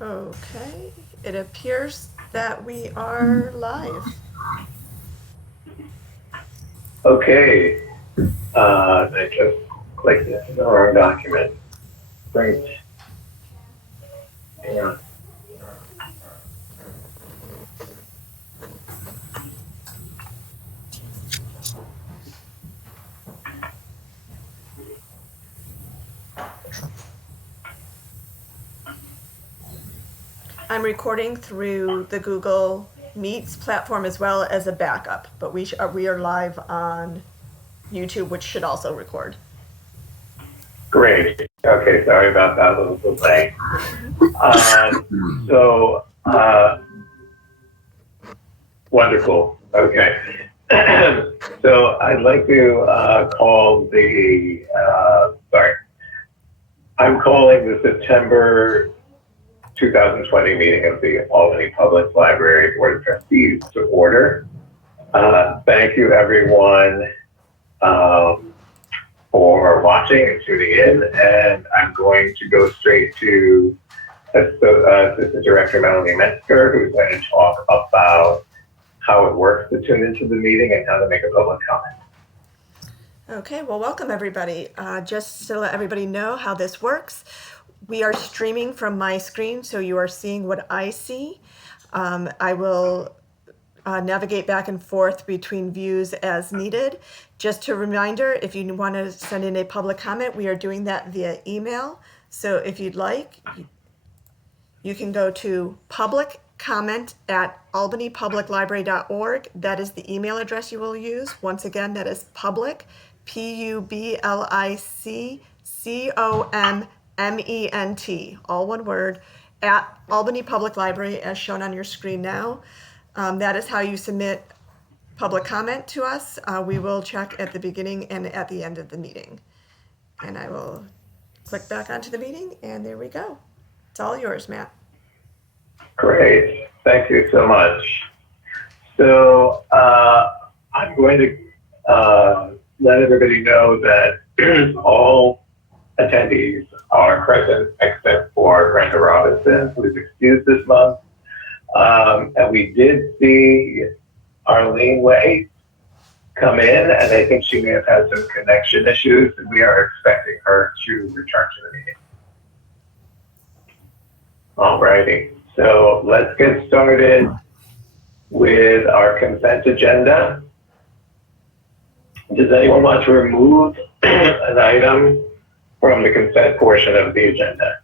Okay, it appears that we are live. Okay, I just clicked into the wrong document. Great. Hang on. I'm recording through the Google Meets platform as well as a backup, but we are live on YouTube, which should also record. Great. Okay, sorry about that little delay. Wonderful. Okay. So I'd like to call I'm calling the September 2020 meeting of the Albany Public Library Board of Trustees to order. Thank you, everyone, for watching and tuning in. And I'm going to go straight to Assistant Director Melanie Metzger, who's going to talk about how it works to tune into the meeting and how to make a public comment. Okay, well, welcome everybody. Just to let everybody know how this works, we are streaming from my screen, so you are seeing what I see. I will navigate back and forth between views as needed. Just a reminder, if you want to send in a public comment, we are doing that via email. So if you'd like, you can go to publiccomment@albanypubliclibrary.org. That is the email address you will use. Once again, that is public, PUBLICCOMMENT, all one word, at Albany Public Library, as shown on your screen now. That is how you submit public comment to us. We will check at the beginning and at the end of the meeting. And I will click back onto the meeting, and there we go. It's all yours, Matt. Great. Thank you so much. So I'm going to let everybody know that all attendees are present except for Brenda Robinson, who is excused this month. And we did see Arlene Way come in, and I think she may have had some connection issues, and we are expecting her to return to the meeting. Alrighty, so let's get started with our consent agenda. Does anyone want to remove an item from the consent portion of the agenda?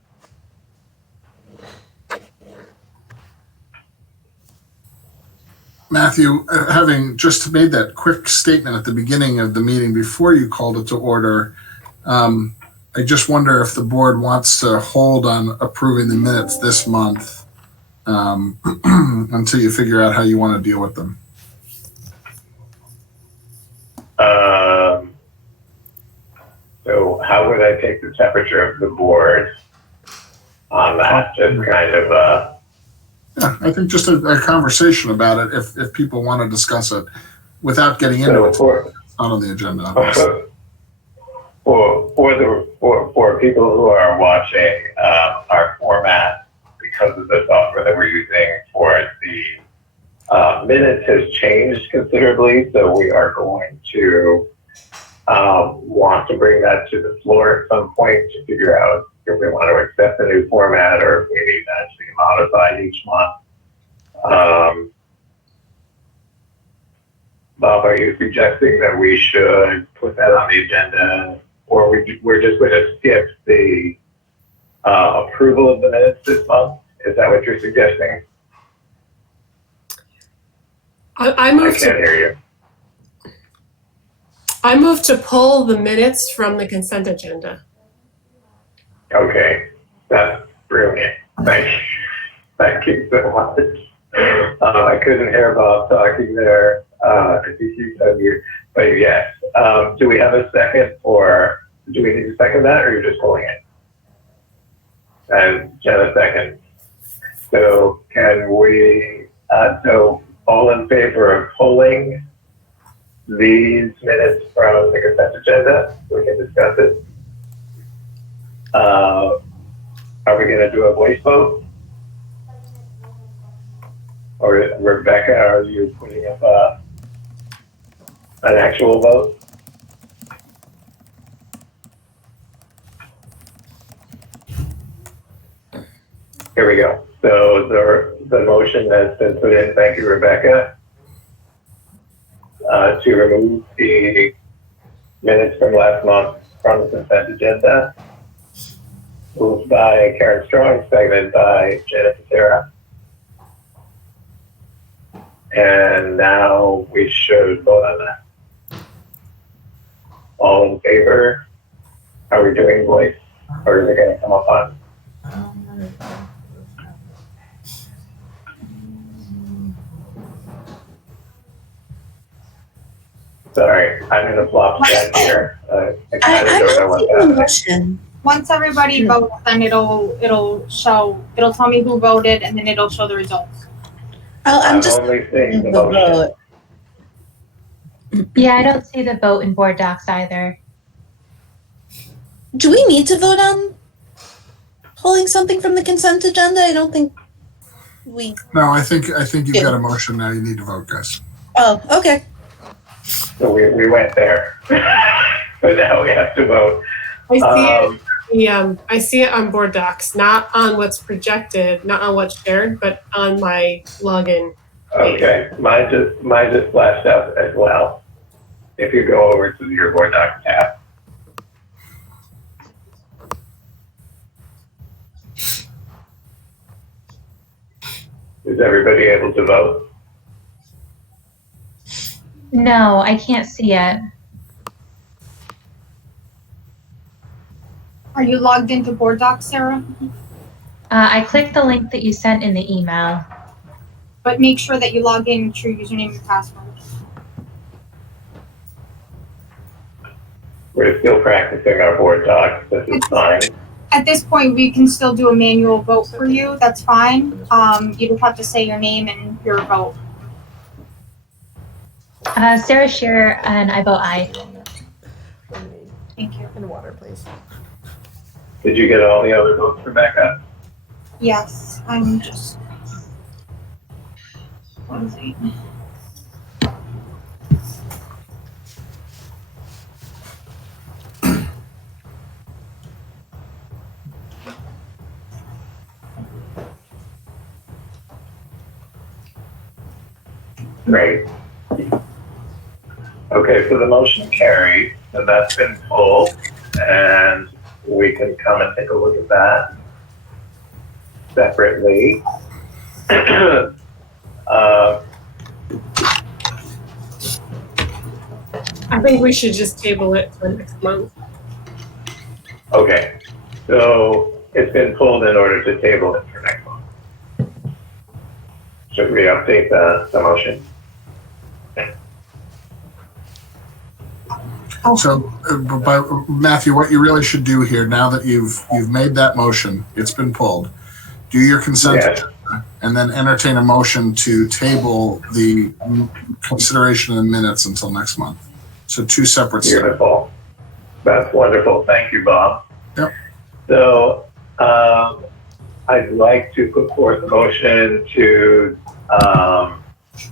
Matthew, having just made that quick statement at the beginning of the meeting before you called it to order, I just wonder if the board wants to hold on approving the minutes this month until you figure out how you want to deal with them. So how would I take the temperature of the board on that? Just kind of Yeah, I think just a conversation about it if people want to discuss it without getting into it. Not on the agenda. For people who are watching, our format, because of the software that we're using for the minutes, has changed considerably. So we are going to want to bring that to the floor at some point to figure out if we want to accept the new format or if we need that to be modified each month. Bob, are you suggesting that we should put that on the agenda, or we're just going to skip the approval of the minutes this month? Is that what you're suggesting? I can't hear you. I move to pull the minutes from the consent agenda. Okay, that's brilliant. Thank you so much. I couldn't hear Bob talking there. I think you said you, but yes. Do we have a second, or do we need to second that, or you're just pulling it? And Jen, a second. So can we? So all in favor of pulling these minutes from the consent agenda. We can discuss it. Are we going to do a voice vote? Or Rebecca, are you putting up an actual vote? Here we go. So the motion that's been put in, thank you, Rebecca, to remove the minutes from last month from the consent agenda. Moved by Karen Strong, seconded by Jennifer Sarah. And now we should vote on that. All in favor? Are we doing voice? Or is it going to come up on? Sorry, I'm in a flop chat here. I kind of don't know what's happening. Motion. Once everybody votes, then it'll tell me who voted, and then it'll show the results. I'm just only seeing the the motion. vote. Yeah, I don't see the vote in board docs either. Do we need to vote on pulling something from the consent agenda? I don't think we. No, I think you've got a motion now. You need to vote, guys. Oh, okay. So we went there. But now we have to vote. I see it on board docs, not on what's projected, not on what's shared, but on my login. Okay, mine just flashed out as well. If you go over to your board doc tab. Is everybody able to vote? No, I can't see it. Are you logged into board docs, Sarah? I clicked the link that you sent in the email. But make sure that you log in with your username and password. We're still practicing our board docs. This is fine. At this point, we can still do a manual vote for you. That's fine. You just have to say your name and your vote. Sarah Shearer, and I vote aye. Thank you. And water, please. Did you get all the other votes, Rebecca? Yes, I'm just. Closing. Great. Okay, so the motion carried, so that's been pulled, and we can come and take a look at that separately. I think we should just table it for next month. Okay, so it's been pulled in order to table it for next month. Should we update the motion? So, Matthew, what you really should do here, now that you've made that motion, it's been pulled, do your consent Yes. agenda, and then entertain a motion to table the consideration of the minutes until next month. So two separate steps. Beautiful. That's wonderful. Thank you, Bob. Yep. So I'd like to put forth a motion to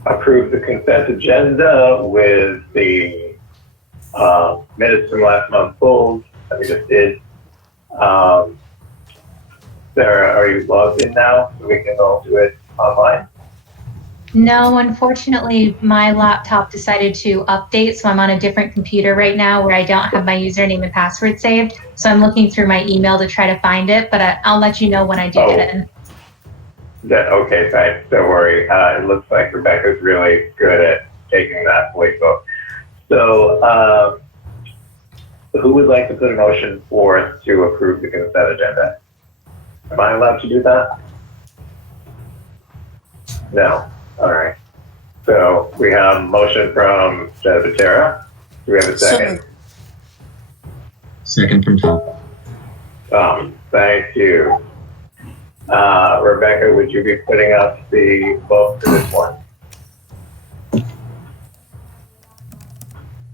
approve the consent agenda with the minutes from last month pulled that we just did. Sarah, are you logged in now so we can all do it online? No, unfortunately, my laptop decided to update, so I'm on a different computer right now where I don't have my username and password saved. So I'm looking through my email to try to find it, but I'll let you know when I do get it in. Okay, thanks. Don't worry. It looks like Rebecca's really good at taking that voice vote. So who would like to put a motion forth to approve the consent agenda? Am I allowed to do that? No. All right. So we have a motion from Jennifer Terra. Do we have a second? Second from Tom. Thank you. Rebecca, would you be putting up the vote for this one?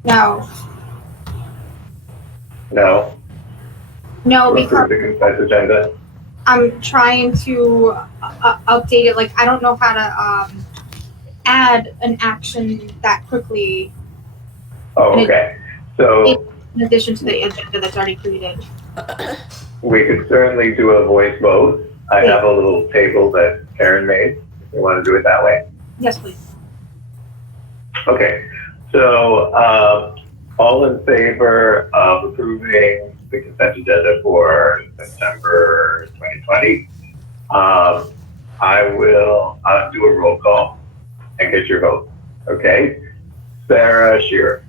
No, No? no, To because approve the consent agenda? I'm trying to update it. Like, I don't know how to add an action that quickly Oh, okay. So in addition to the agenda that's already created. we could certainly do a voice vote. I have a little table that Karen made, if you want to do it that way. Yes, please. Okay, so all in favor of approving the consent agenda for September 2020? I will do a roll call and get your vote. Okay, Sarah Shearer,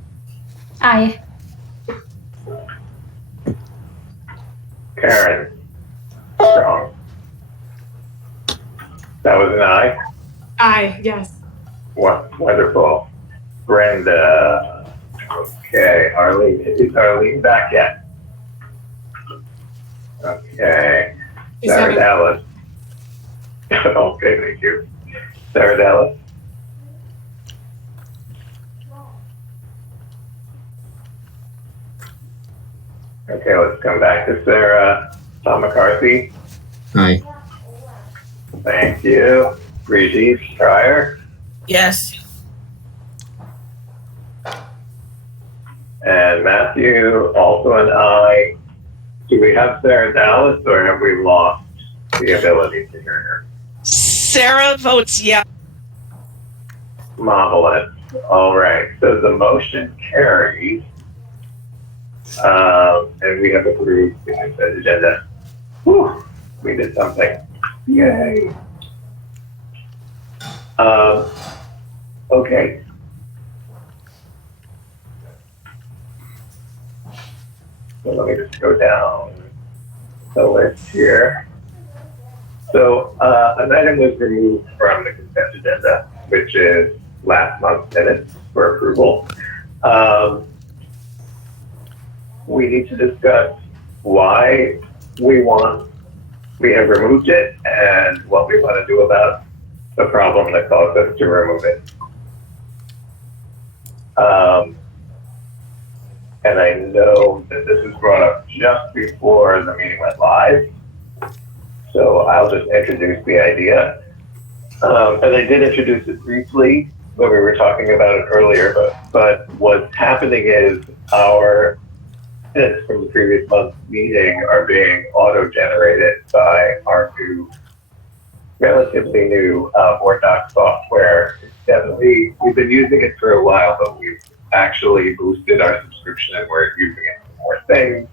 Aye. Karen Strong. That was an aye. Aye, yes. Wonderful. Brenda. Okay, Arlene. Is Arlene back yet? Okay. Is Sarah that Dallas. Okay, thank you. Sarah Dallas. Okay, let's come back to Sarah. Tom McCarthy. Aye. Thank you. Brigitte Stryer. Yes. And Matthew, also an aye. Do we have Sarah Dallas or have we lost the ability to hear her? Sarah votes yes. Marvelous. All right. So the motion carries. And we have approved the consent agenda. Whew, we did something. Yay. Okay. So let me just go down the list here. So an item was removed from the consent agenda, which is last month's minutes for approval. We need to discuss why we have removed it and what we want to do about the problem that caused us to remove it. And I know that this was brought up just before the meeting went live. So I'll just introduce the idea. And I did introduce it briefly when we were talking about it earlier, but what's happening is our minutes from the previous month's meeting are being auto-generated by our relatively new Board Doc software. We've been using it for a while, but we've actually boosted our subscription and we're using it for more things.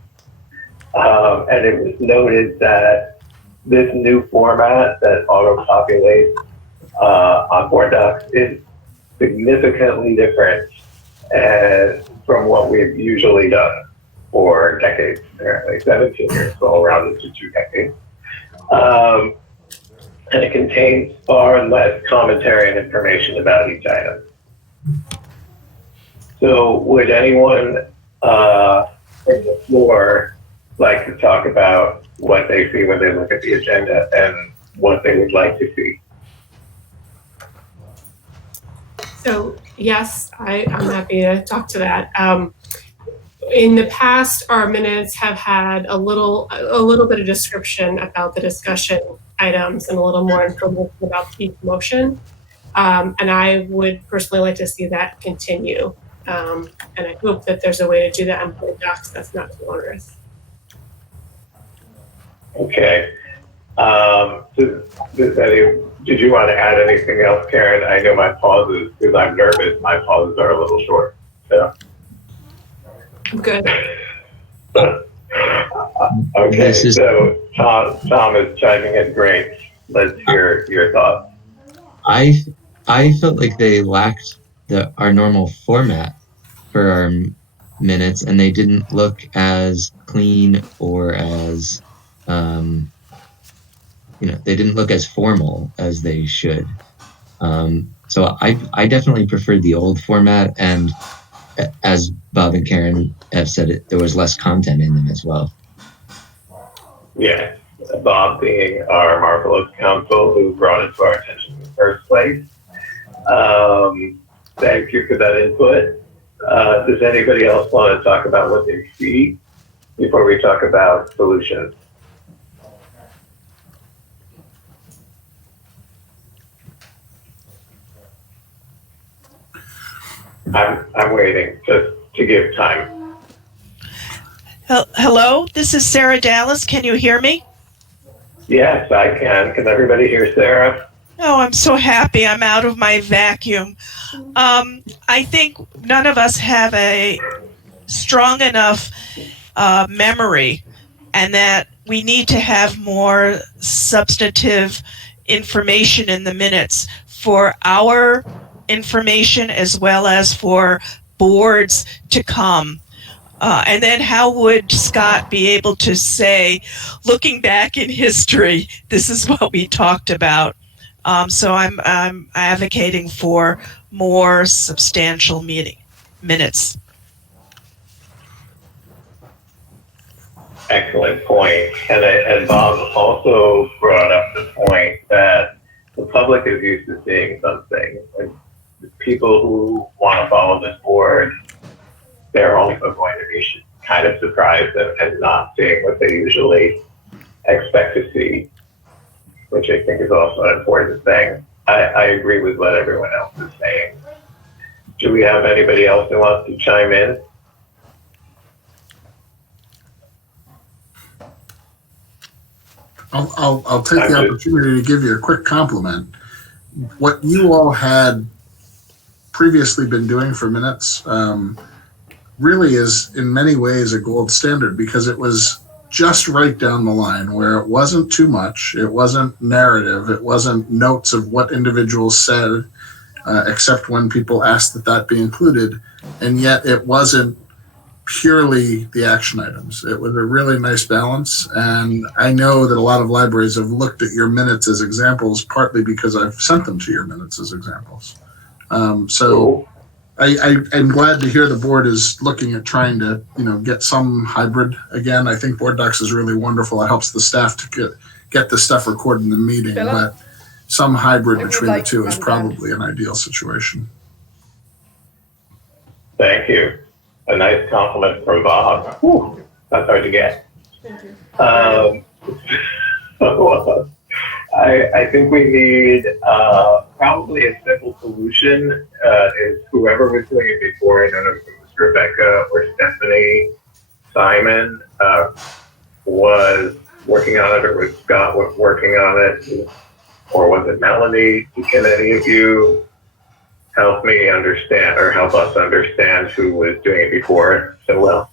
And it was noted that this new format that auto-populates on Board Docs is significantly different from what we've usually done for decades, apparently 17 years, so all rounded to 2 decades. And it contains far less commentary and information about each item. So would anyone from the floor like to talk about what they see when they look at the agenda and what they would like to see? So yes, I'm happy to talk to that. In the past, our minutes have had a little bit of description about the discussion items and a little more information about each motion. And I would personally like to see that continue. And I hope that there's a way to do that on Board Docs that's not too onerous. Okay. Did you want to add anything else, Karen? I know my pauses, because I'm nervous, my pauses are a little short. So. I'm good. Okay, so Tom is chiming in. Great. Let's hear your thoughts. I felt like they lacked our normal format for our minutes, and they didn't look as clean or as they didn't look as formal as they should. So I definitely preferred the old format, and as Bob and Karen have said, there was less content in them as well. Yeah, Bob being our marvelous counsel who brought it to our attention in the first place. Thank you for that input. Does anybody else want to talk about what they see before we talk about solutions? I'm waiting just to give time. Hello, this is Sarah Dallas. Can you hear me? Yes, I can. Can everybody hear Sarah? Oh, I'm so happy I'm out of my vacuum. I think none of us have a strong enough memory, and that we need to have more substantive information in the minutes for our information as well as for boards to come. And then how would Scott be able to say, looking back in history, this is what we talked about? So I'm advocating for more substantial minutes. Excellent point. And Bob also brought up the point that the public is used to seeing something. Like people who want to follow this board, they're also going to be kind of surprised and not seeing what they usually expect to see, which I think is also an important thing. I agree with what everyone else is saying. Do we have anybody else who wants to chime in? I'll take the opportunity to give you a quick compliment. What you all had previously been doing for minutes really is in many ways a gold standard, because it was just right down the line where it wasn't too much, it wasn't narrative, it wasn't notes of what individuals said, except when people asked that be included, and yet it wasn't purely the action items. It was a really nice balance, and I know that a lot of libraries have looked at your minutes as examples, partly because I've sent them to your minutes as examples. So I'm glad to hear the board is looking at trying to, get some hybrid again. I think Board Docs is really wonderful. It helps the staff to get the stuff recorded in the meeting, but some hybrid between the two is probably an ideal situation. Thank you. A nice compliment from Bob. Whew, that's hard to get. I think we need probably a simple solution. Is whoever was doing it before, I don't know if it was Rebecca or Stephanie, Simon was working on it, or was Scott working on it, or was it Melanie? Can any of you help me understand, or help us understand, who was doing it before so well?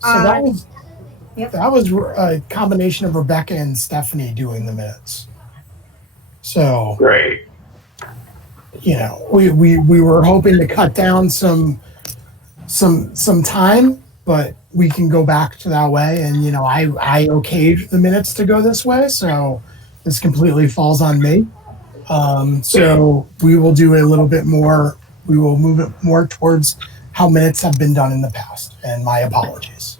So that was a combination of Rebecca and Stephanie doing the minutes. So great. We were hoping to cut down some time, but we can go back to that way. And I okayed the minutes to go this way, so this completely falls on me. So we will do a little bit more. We will move it more towards how minutes have been done in the past. And my apologies.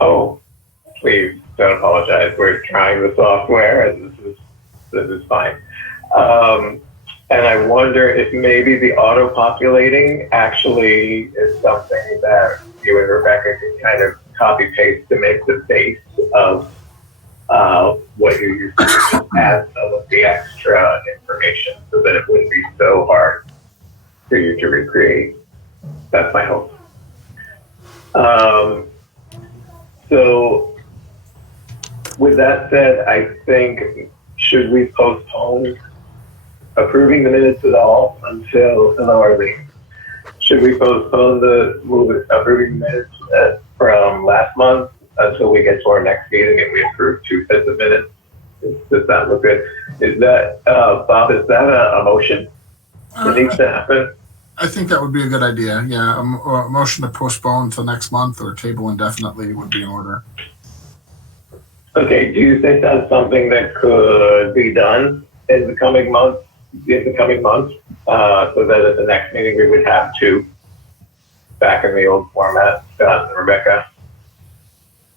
Oh, please don't apologize. We're trying the software, and this is fine. And I wonder if maybe the auto-populating actually is something that you and Rebecca can kind of copy-paste to make the base of what you use to just add some of the extra information, so that it wouldn't be so hard for you to recreate. That's my hope. So with that said, I think, should we postpone approving the minutes at all until, hello Arlene, should we postpone approving the minutes from last month until we get to our next meeting and we approve 2 sets of minutes? Does that look good? Is that, Bob, is that a motion that needs to happen? I think that would be a good idea. Yeah, a motion to postpone until next month or table indefinitely would be in order. Okay, do you think that's something that could be done in the coming months? So that at the next meeting we would have 2 back in the old format, Scott and Rebecca.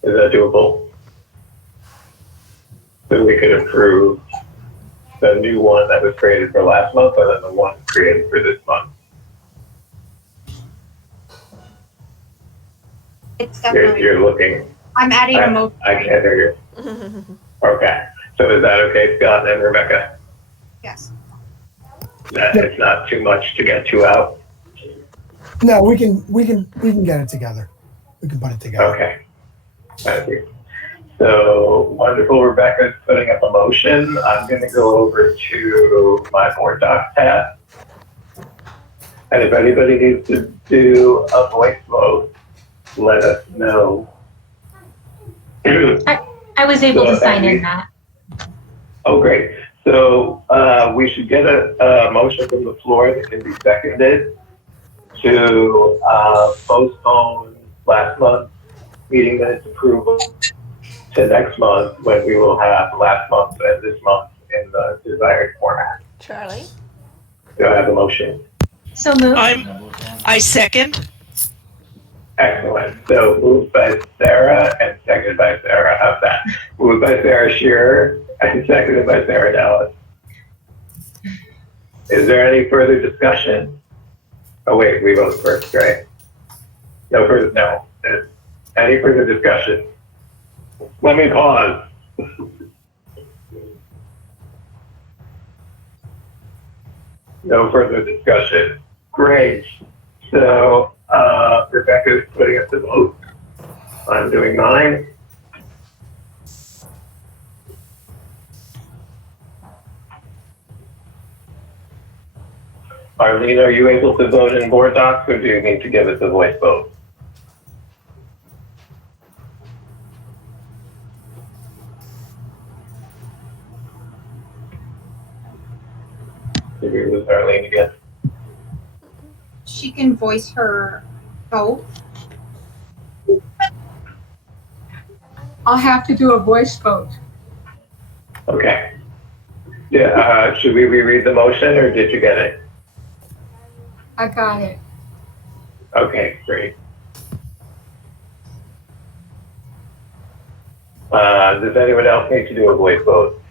Is that doable? So we could approve the new one that was created for last month and then the one created for this month? It's definitely. You're looking. I'm adding a motion. I can't hear you. Okay. So is that okay, Scott and Rebecca? Yes. That it's not too much to get two out? No, we can get it together. We can put it together. Okay. Thank you. So wonderful. Rebecca's putting up a motion. I'm going to go over to my board doc tab. And if anybody needs to do a voice vote, let us know. I was able to sign in that. Oh, great. So we should get a motion from the floor that can be seconded to postpone last month's meeting minutes approval to next month, when we will have last month and this month in the desired format. Charlie? Do I have a motion? So moved. I second. Excellent. So moved by Sarah and seconded by Sarah. How's that? Moved by Sarah Shearer and seconded by Sarah Dallas. Is there any further discussion? Oh wait, we vote first, right? No further, no. Any further discussion? Let me pause. No further discussion. Great. So Rebecca's putting up the vote. I'm doing mine. Arlene, are you able to vote in board docs, or do you need to give us a voice vote? Did we lose Arlene again? She can voice her vote. I'll have to do a voice vote. Okay. Yeah, should we reread the motion, or did you get it? I got it. Okay, great. Does anyone else need to do a voice vote?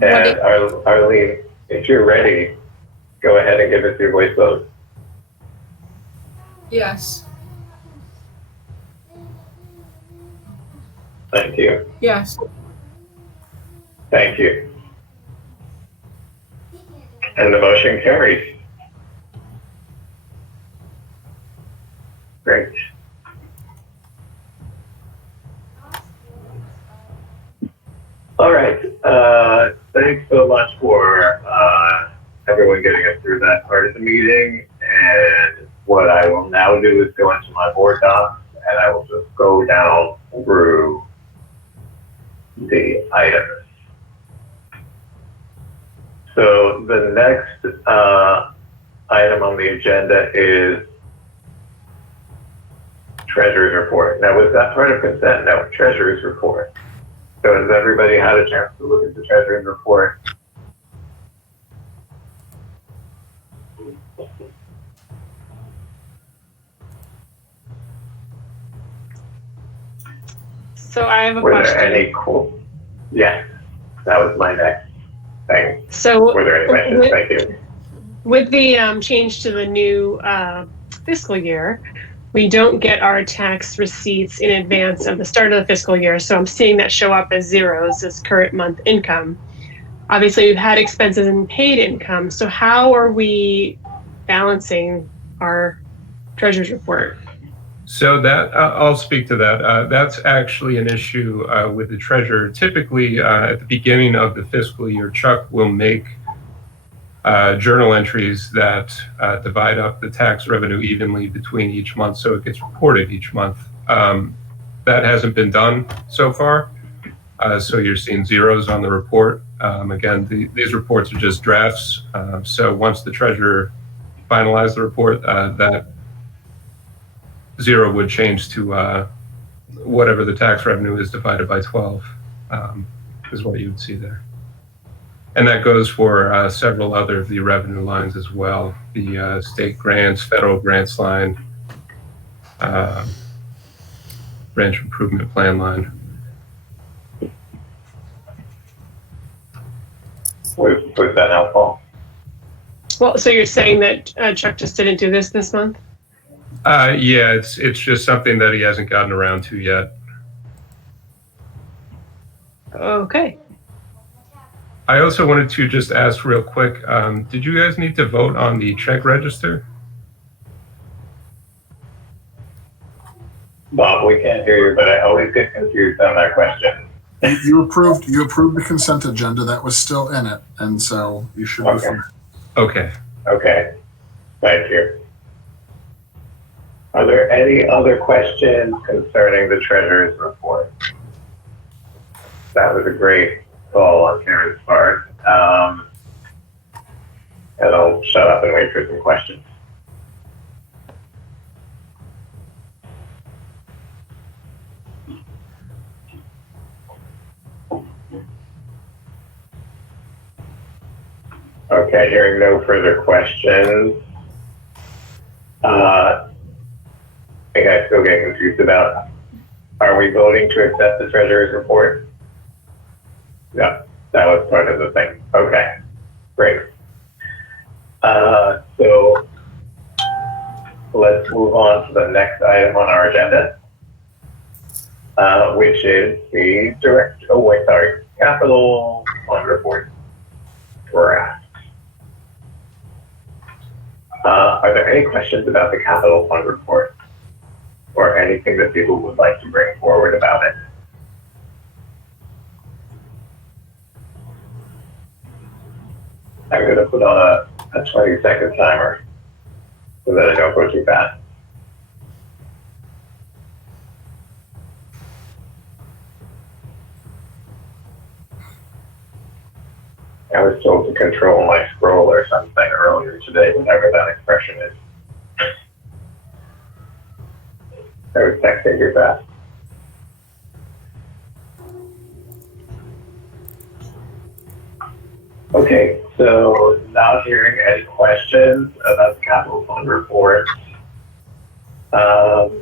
And Arlene, if you're ready, go ahead and give us your voice vote. Yes. Thank you. Yes. Thank you. And the motion carries. Great. All right. Thanks so much for everyone getting us through that part of the meeting. And what I will now do is go into my board docs, and I will just go down through the items. So the next item on the agenda is Treasury's Report. Now, was that part of consent? No, Treasury's Report. So has everybody had a chance to look at the Treasury's Report? So I have a Were question. there any cool? Yes, that was my next thing. So Were there any questions? Thank you. with the change to the new fiscal year, we don't get our tax receipts in advance of the start of the fiscal year. So I'm seeing that show up as zeros as current month income. Obviously, we've had expenses and paid income. So how are we balancing our treasurer's report? So that I'll speak to that. That's actually an issue with the treasurer. Typically, at the beginning of the fiscal year, Chuck will make journal entries that divide up the tax revenue evenly between each month, so it gets reported each month. That hasn't been done so far, so you're seeing zeros on the report. Again, these reports are just drafts, so once the treasurer finalizes the report, that zero would change to whatever the tax revenue is divided by 12, is what you would see there. And that goes for several other of the revenue lines as well. The state grants, federal grants line, branch improvement plan line. Was that helpful? Well, so you're saying that Chuck just didn't do this month? Yeah, it's just something that he hasn't gotten around to yet. Okay. I also wanted to just ask real quick, did you guys need to vote on the check register? Bob, we can't hear you, but I always get confused on that question. You approved the consent agenda that was still in it, and so you should be fine. Okay. Okay, thank you. Are there any other questions concerning the treasurer's report? That was a great call on Karen's part. And I'll shut up and wait for some questions. Okay, hearing no further questions. I think I still get confused about, are we voting to accept the treasurer's report? Yeah, that was part of the thing. Okay, great. So let's move on to the next item on our agenda, which is the capital fund report draft. Are there any questions about the capital fund report or anything that people would like to bring forward about it? I'm going to put on a 20-second timer so that I don't go too fast. I was told to control my scroll or something earlier today, whatever that expression is. I was texting too fast. Okay, so not hearing any questions about the capital fund report. I'm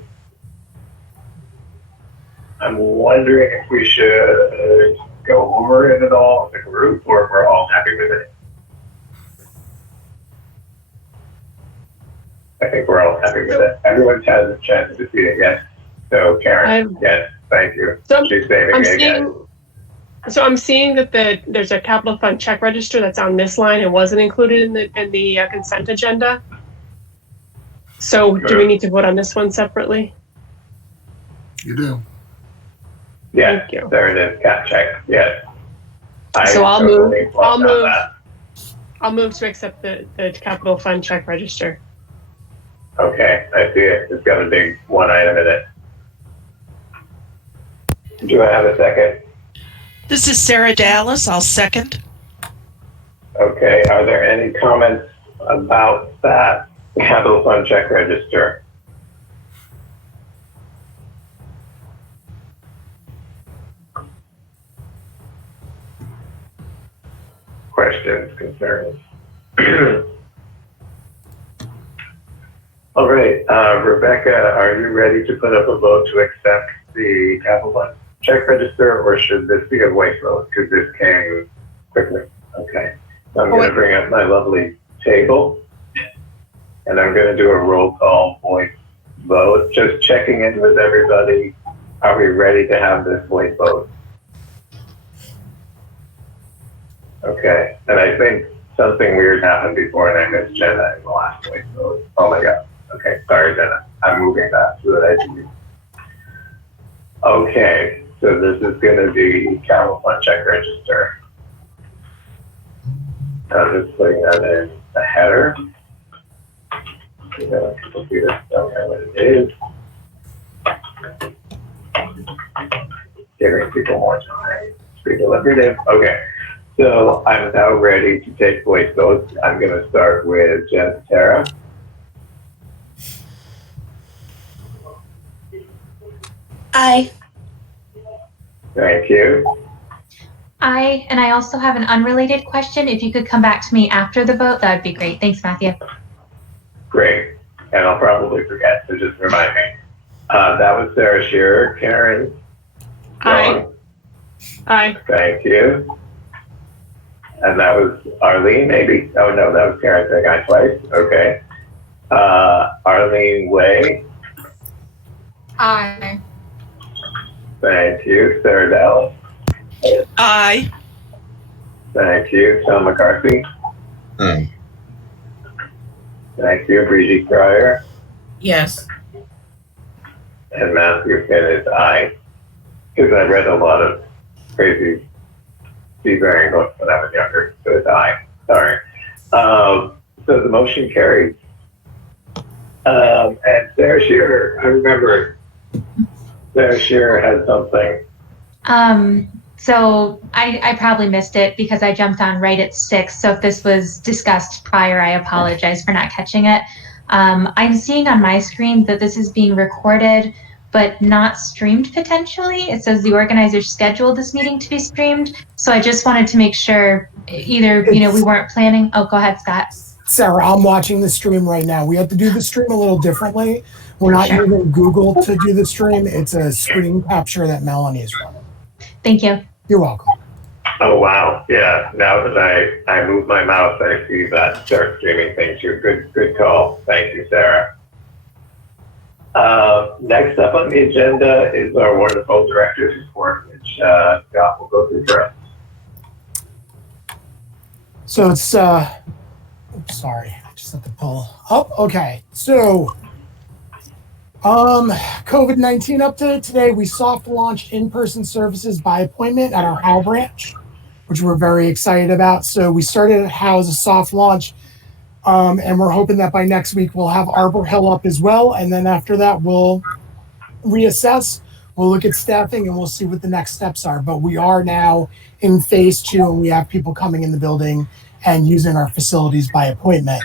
wondering if we should go over it at all as a group, or if we're all happy with it. I think we're all happy with it. Everyone's had a chance to see it yet. So Karen, yes, thank you. She's saving me again. So I'm seeing that there's a capital fund check register that's on this line and wasn't included in the consent agenda. So do we need to vote on this one separately? You do. Yeah, thank you. There it is. Cap check. Yes. So I'll move to accept the capital fund check register. Okay, I see it. It's got a big one item in it. Do I have a second? This is Sarah Dallas. I'll second. Okay, are there any comments about that capital fund check register? Questions, concerns? All right, Rebecca, are you ready to put up a vote to accept the capital fund check register, or should this be a voice vote? Because this came quickly. Okay, so I'm going to bring up my lovely table, and I'm going to do a roll call voice vote, just checking in with everybody. Are we ready to have this voice vote? Okay, and I think something weird happened before, and I missed Jenna in the last voice vote. Oh my God. Okay, sorry, Jenna. I'm moving that so that I can. Okay, so this is going to be capital fund check register. I'm just putting that in the header. The computer don't know what it is. Giving people more time. It's pretty deliberative. Okay, so I'm now ready to take voice votes. I'm going to start with Jen Tara. Aye. Thank you. Aye, and I also have an unrelated question. If you could come back to me after the vote, that would be great. Thanks, Matthew. Great, and I'll probably forget, so just remind me. That was Sarah Shearer. Karen? Aye. Aye. Thank you. and that was Arlene, maybe? Oh, no, that was Karen saying aye twice. Okay. Arlene Way. Aye. Thank you. Sarah Dallas. Aye. Thank you. Tom McCarthy. Aye. Thank you. Brigitte Cryer. Yes. And Matthew Finn is aye. Because I read a lot of crazy C-bearing books when I was younger, so it's aye. Sorry. So the motion carries. And Sarah Shearer, I remember. Sarah Shearer had something. So I probably missed it because I jumped on right at 6. So if this was discussed prior, I apologize for not catching it. I'm seeing on my screen that this is being recorded, but not streamed potentially. It says the organizer scheduled this meeting to be streamed. So I just wanted to make sure either, we weren't planning. Oh, go ahead, Scott. Sarah, I'm watching the stream right now. We have to do the stream a little differently. We're not using Google to do the stream. It's a screen capture that Melanie is running. Thank you. You're welcome. Oh, wow. Yeah. Now that I move my mouse, I see that start streaming thing too. Good call. Thank you, Sarah. Next up on the agenda is our wonderful director's report, which Scott will go through for us. So it's, sorry, I just have to pull up. Okay. So, COVID-19 update today. We soft launched in-person services by appointment at our Howe branch, which we're very excited about. So we started at Howe as a soft launch, and we're hoping that by next week we'll have Arbor Hill up as well. And then after that, we'll reassess. We'll look at staffing and we'll see what the next steps are. But we are now in phase 2, and we have people coming in the building and using our facilities by appointment.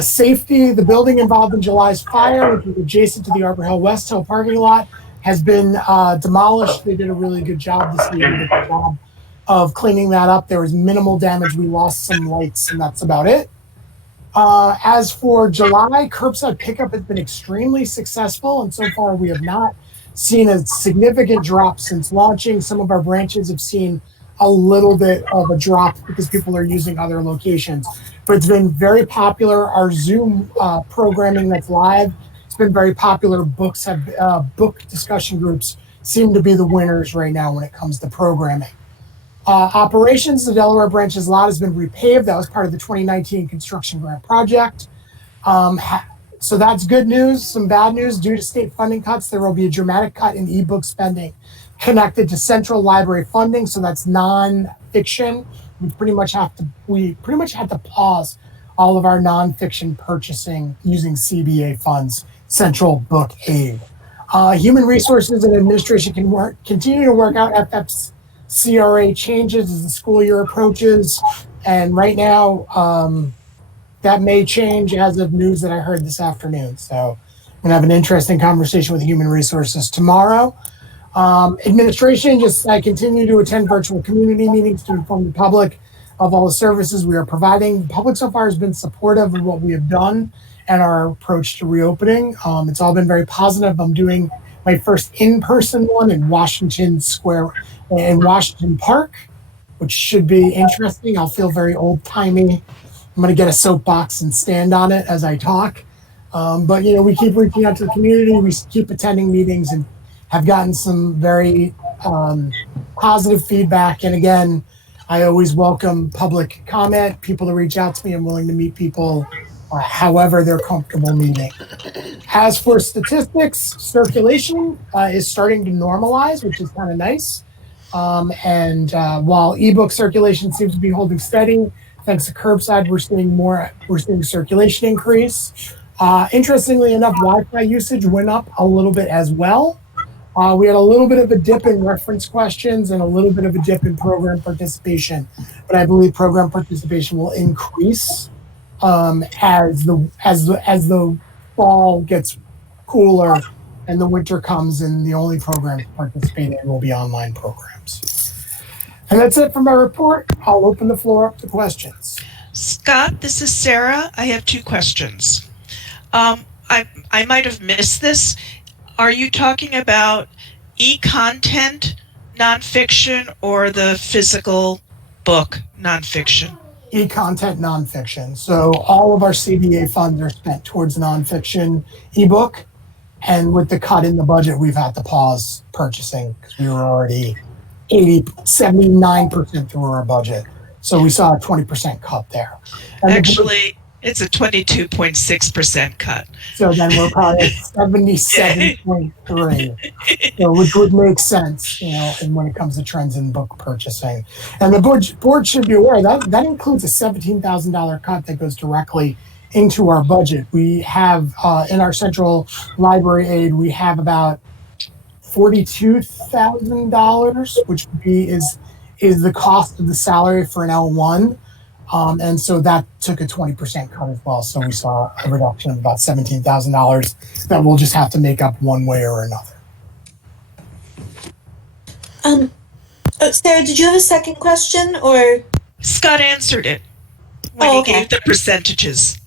Safety, the building involved in July's fire, which was adjacent to the Arbor Hill West Hill parking lot, has been demolished. They did a really good job this year. They did a good job of cleaning that up. There was minimal damage. We lost some lights, and that's about it. As for July, curbside pickup has been extremely successful, and so far we have not seen a significant drop since launching. Some of our branches have seen a little bit of a drop because people are using other locations. But it's been very popular. Our Zoom programming that's live, it's been very popular. Book discussion groups seem to be the winners right now when it comes to programming. Operations, the Delaware branch's lot has been repaved. That was part of the 2019 construction grant project. So that's good news. Some bad news, due to state funding cuts, there will be a dramatic cut in ebook spending connected to central library funding. So that's nonfiction. We pretty much had to pause all of our nonfiction purchasing using CBA funds, Central Book Aid. Human Resources and Administration can continue to work out FFCRA changes as the school year approaches. And right now, that may change as of news that I heard this afternoon. So I'm gonna have an interesting conversation with Human Resources tomorrow. Administration, I continue to attend virtual community meetings to inform the public of all the services we are providing. The public so far has been supportive of what we have done and our approach to reopening. It's all been very positive. I'm doing my first in-person one in Washington Park, which should be interesting. I'll feel very old-timey. I'm going to get a soapbox and stand on it as I talk. But, we keep reaching out to the community. We keep attending meetings and have gotten some very positive feedback. And again, I always welcome public comment, people to reach out to me. I'm willing to meet people however they're comfortable meeting. As for statistics, circulation is starting to normalize, which is kind of nice. And while ebook circulation seems to be holding steady, thanks to curbside, we're seeing circulation increase. Interestingly enough, Wi-Fi usage went up a little bit as well. We had a little bit of a dip in reference questions and a little bit of a dip in program participation, but I believe program participation will increase as the fall gets cooler and the winter comes, and the only program to participate in will be online programs. And that's it for my report. I'll open the floor up to questions. Scott, this is Sarah. I have 2 questions. I might have missed this. Are you talking about e-content, nonfiction, or the physical book, nonfiction? E-content nonfiction. So all of our CBA funds are spent towards nonfiction ebook. And with the cut in the budget, we've had to pause purchasing because we were already 79% through our budget. So we saw a 20% cut there. And Actually, it's a 22.6% cut. So then we're probably at 77.3, so, which would make sense, and when it comes to trends in book purchasing. And the board should be aware that includes a $17,000 cut that goes directly into our budget. We have in our central library aid, we have about $42,000, which is the cost of the salary for an L1. And so that took a 20% cut as well. So we saw a reduction of about $17,000 that we'll just have to make up one way or another. Sarah, did you have a second question, or? Scott answered it when he gave the percentages.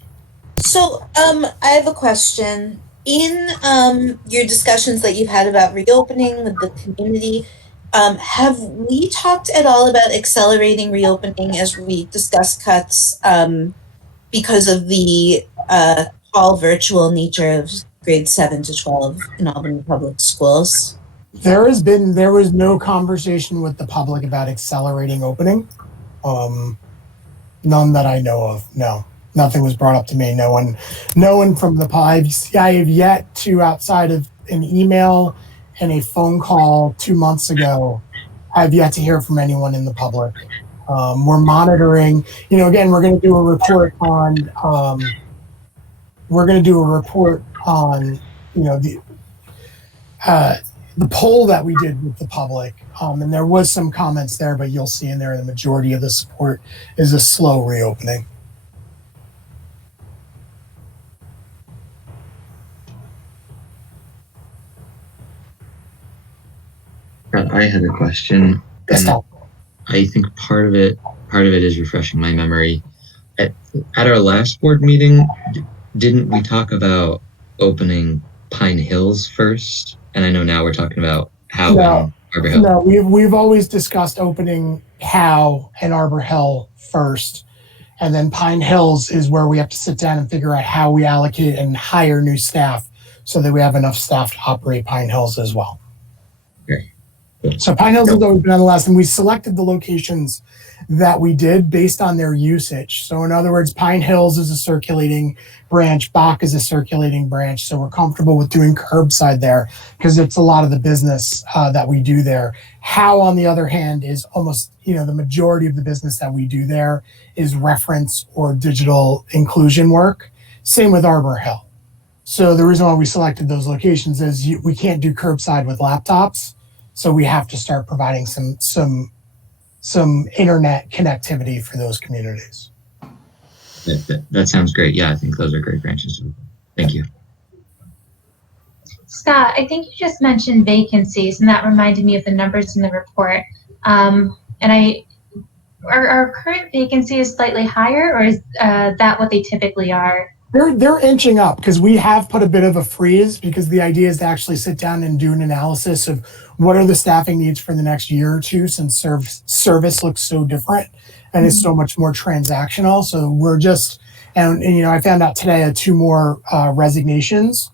So I have a question. In your discussions that you've had about reopening with the community, have we talked at all about accelerating reopening as we discuss cuts because of the all virtual nature of grades 7 to 12 in Albany Public Schools? There was no conversation with the public about accelerating opening. None that I know of. No, nothing was brought up to me. No one from the I have yet to, outside of an email and a phone call 2 months ago, I've yet to hear from anyone in the public. We're monitoring, again, we're going to do a report on, the poll that we did with the public. And there was some comments there, but you'll see in there the majority of the support is a slow reopening. I had a question. And I think part of it is refreshing my memory. At our last board meeting, didn't we talk about opening Pine Hills first? And I know now we're talking about Howe and Arbor Hill. No, we've always discussed opening Howe and Arbor Hill first. And then Pine Hills is where we have to sit down and figure out how we allocate and hire new staff so that we have enough staff to operate Pine Hills as well. Okay. So Pine Hills has always been on the list, and we selected the locations that we did based on their usage. So in other words, Pine Hills is a circulating branch, Bach is a circulating branch. So we're comfortable with doing curbside there because it's a lot of the business that we do there. Howe, on the other hand, is almost, the majority of the business that we do there is reference or digital inclusion work. Same with Arbor Hill. So the reason why we selected those locations is we can't do curbside with laptops. So we have to start providing some internet connectivity for those communities. That sounds great. Yeah, I think those are great branches. Thank you. Scott, I think you just mentioned vacancies, and that reminded me of the numbers in the report. Our current vacancies slightly higher, or is that what they typically are? They're inching up because we have put a bit of a freeze because the idea is to actually sit down and do an analysis of what are the staffing needs for the next year or two, since service looks so different and is so much more transactional. So we're just, and I found out today I had 2 more resignations.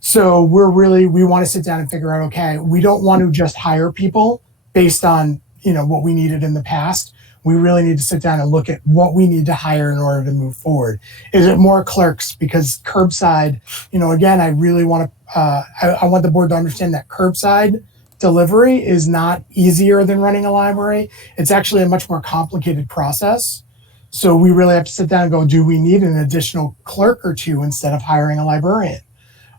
So we want to sit down and figure out, okay, we don't want to just hire people based on, what we needed in the past. We really need to sit down and look at what we need to hire in order to move forward. Is it more clerks? Because curbside, again, I really want to, I want the board to understand that curbside delivery is not easier than running a library. It's actually a much more complicated process. So we really have to sit down and go, do we need an additional clerk or 2 instead of hiring a librarian?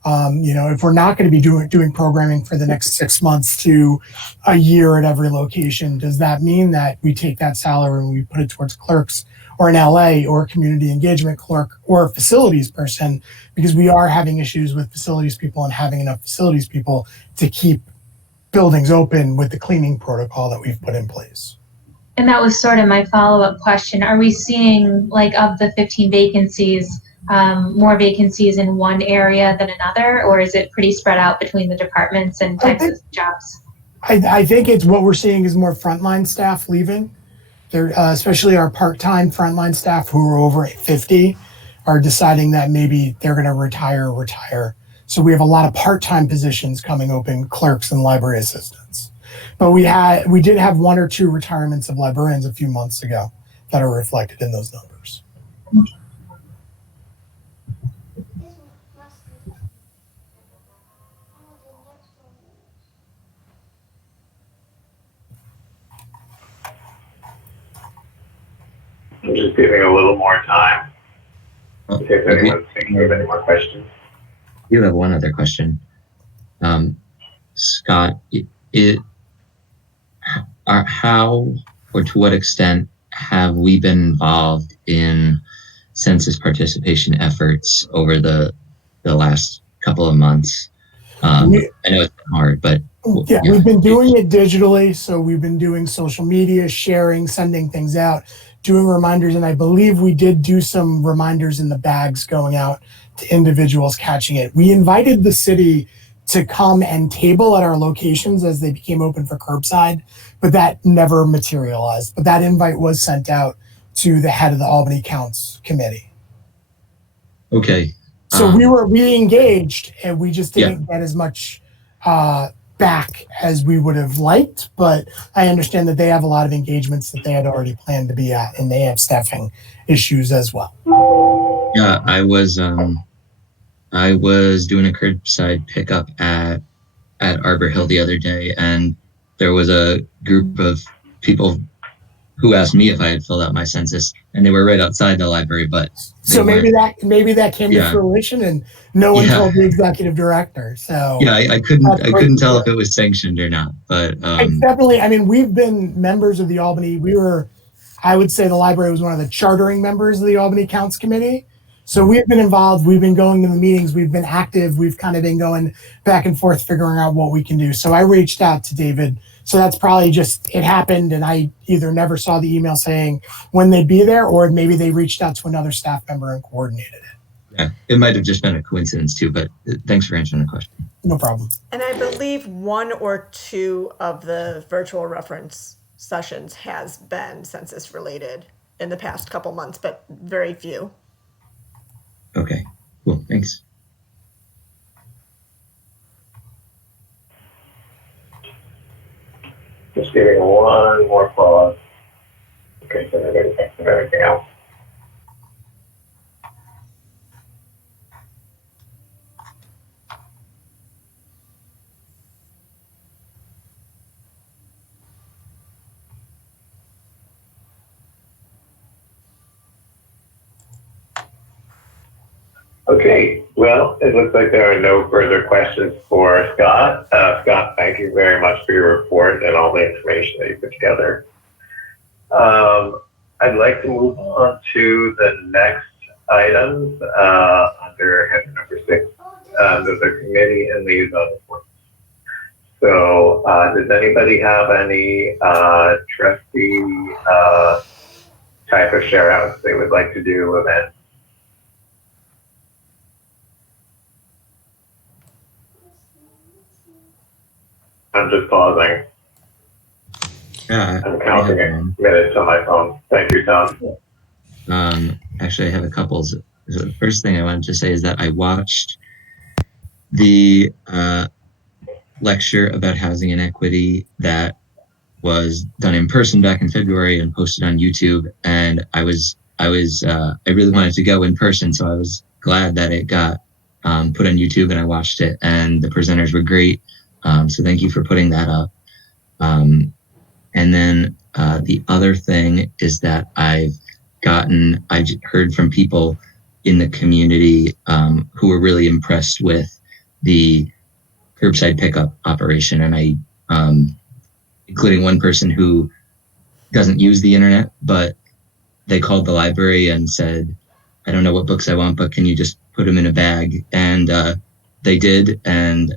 If we're not going to be doing programming for the next 6 months to a year at every location, does that mean that we take that salary and we put it towards clerks or an LA or a community engagement clerk or a facilities person? Because we are having issues with facilities people and having enough facilities people to keep buildings open with the cleaning protocol that we've put in place. And that was sort of my follow-up question. Are we seeing, like, of the 15 vacancies, more vacancies in one area than another, or is it pretty spread out between the departments and types of jobs? I think it's what we're seeing is more frontline staff leaving They're, especially our part-time frontline staff who are over 50 are deciding that maybe they're going to retire. So we have a lot of part-time positions coming open, clerks and library assistants. But we did have 1 or 2 retirements of librarians a few months ago that are reflected in those numbers. I'm just giving a little more time in case anyone's thinking of any more questions. You have one other question. Scott, how or to what extent have we been involved in census participation efforts over the last couple of months? I know it's hard, but yeah, we've been doing it digitally. So we've been doing social media, sharing, sending things out, doing reminders. And I believe we did do some reminders in the bags going out to individuals catching it. We invited the city to come and table at our locations as they became open for curbside, but that never materialized. But that invite was sent out to the head of the Albany Counts Committee. Okay. So we engaged, and we just didn't get as much back as we would have liked. But I understand that they have a lot of engagements that they had already planned to be at, and they have staffing issues as well. Yeah, I was doing a curbside pickup at Arbor Hill the other day, and there was a group of people who asked me if I had filled out my census, and they were right outside the library. But so maybe that came to fruition, and no one told the executive director. So yeah, I couldn't tell if it was sanctioned or not. But it's definitely. I mean, we've been members of the Albany. I would say the library was one of the chartering members of the Albany Counts Committee. So we've been involved. We've been going to the meetings. We've been active. We've kind of been going back and forth, figuring out what we can do. So I reached out to David. So that's probably just, it happened, and I either never saw the email saying when they'd be there, or maybe they reached out to another staff member and coordinated it. Yeah, it might have just been a coincidence too, but thanks for answering the question. No problem. And I believe 1 or 2 of the virtual reference sessions has been census related in the past couple months, but very few. Okay, cool, thanks. Just giving 1 more pause. Okay, so everybody thinks of everything else. Okay, well, it looks like there are no further questions for Scott. Scott, thank you very much for your report and all the information that you put together. I'd like to move on to the next items under header number 6, the committee and liaison reports. So does anybody have any trustee type of share outs they would like to do events? I'm just pausing. Yeah, I'm counting minutes on my phone. Thank you, Tom. Actually, I have a couple. So the first thing I wanted to say is that I watched the lecture about housing inequity that was done in person back in February and posted on YouTube, and I really wanted to go in person, so I was glad that it got put on YouTube, and I watched it, and the presenters were great. So thank you for putting that up. And then the other thing is that I've heard from people in the community who were really impressed with the curbside pickup operation. And including one person who doesn't use the internet, but they called the library and said, I don't know what books I want, but can you just put them in a bag? And they did, and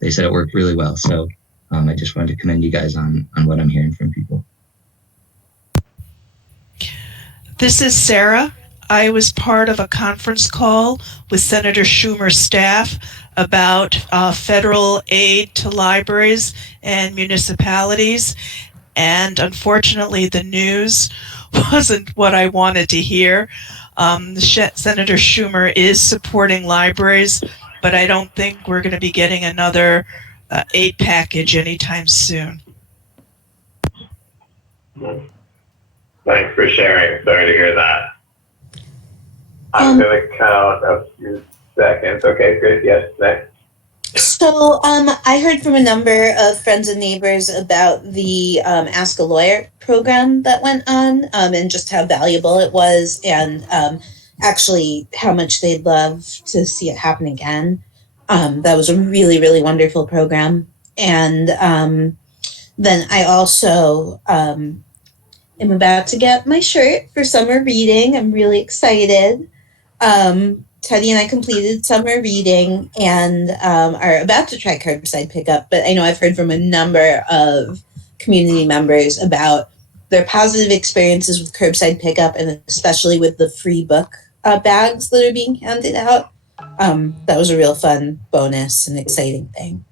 they said it worked really well. So I just wanted to commend you guys on what I'm hearing from people. This is Sarah. I was part of a conference call with Senator Schumer's staff about federal aid to libraries and municipalities. And unfortunately, the news wasn't what I wanted to hear. Senator Schumer is supporting libraries, but I don't think we're going to be getting another aid package anytime soon. Thanks for sharing. Sorry to hear that. I'm going to count a few seconds. Okay, great. Yes, next. So, I heard from a number of friends and neighbors about the Ask a Lawyer program that went on, and just how valuable it was, and actually how much they'd love to see it happen again. That was a really, really wonderful program. And then I also am about to get my shirt for summer reading. I'm really excited. Teddy and I completed summer reading and are about to try curbside pickup, but I know I've heard from a number of community members about their positive experiences with curbside pickup, and especially with the free book bags that are being handed out. That was a real fun bonus and exciting thing.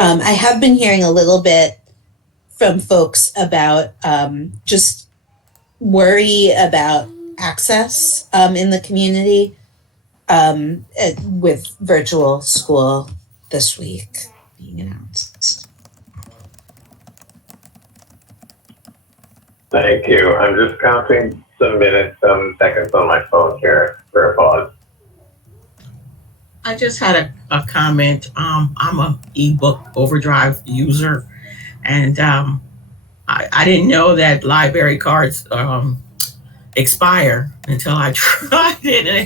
I have been hearing a little bit from folks about just worry about access in the community with virtual school this week being announced. Thank you. I'm just counting some minutes, some seconds on my phone here for a pause. I just had a comment. I'm a ebook overdrive user, and I didn't know that library cards expire until I tried it, and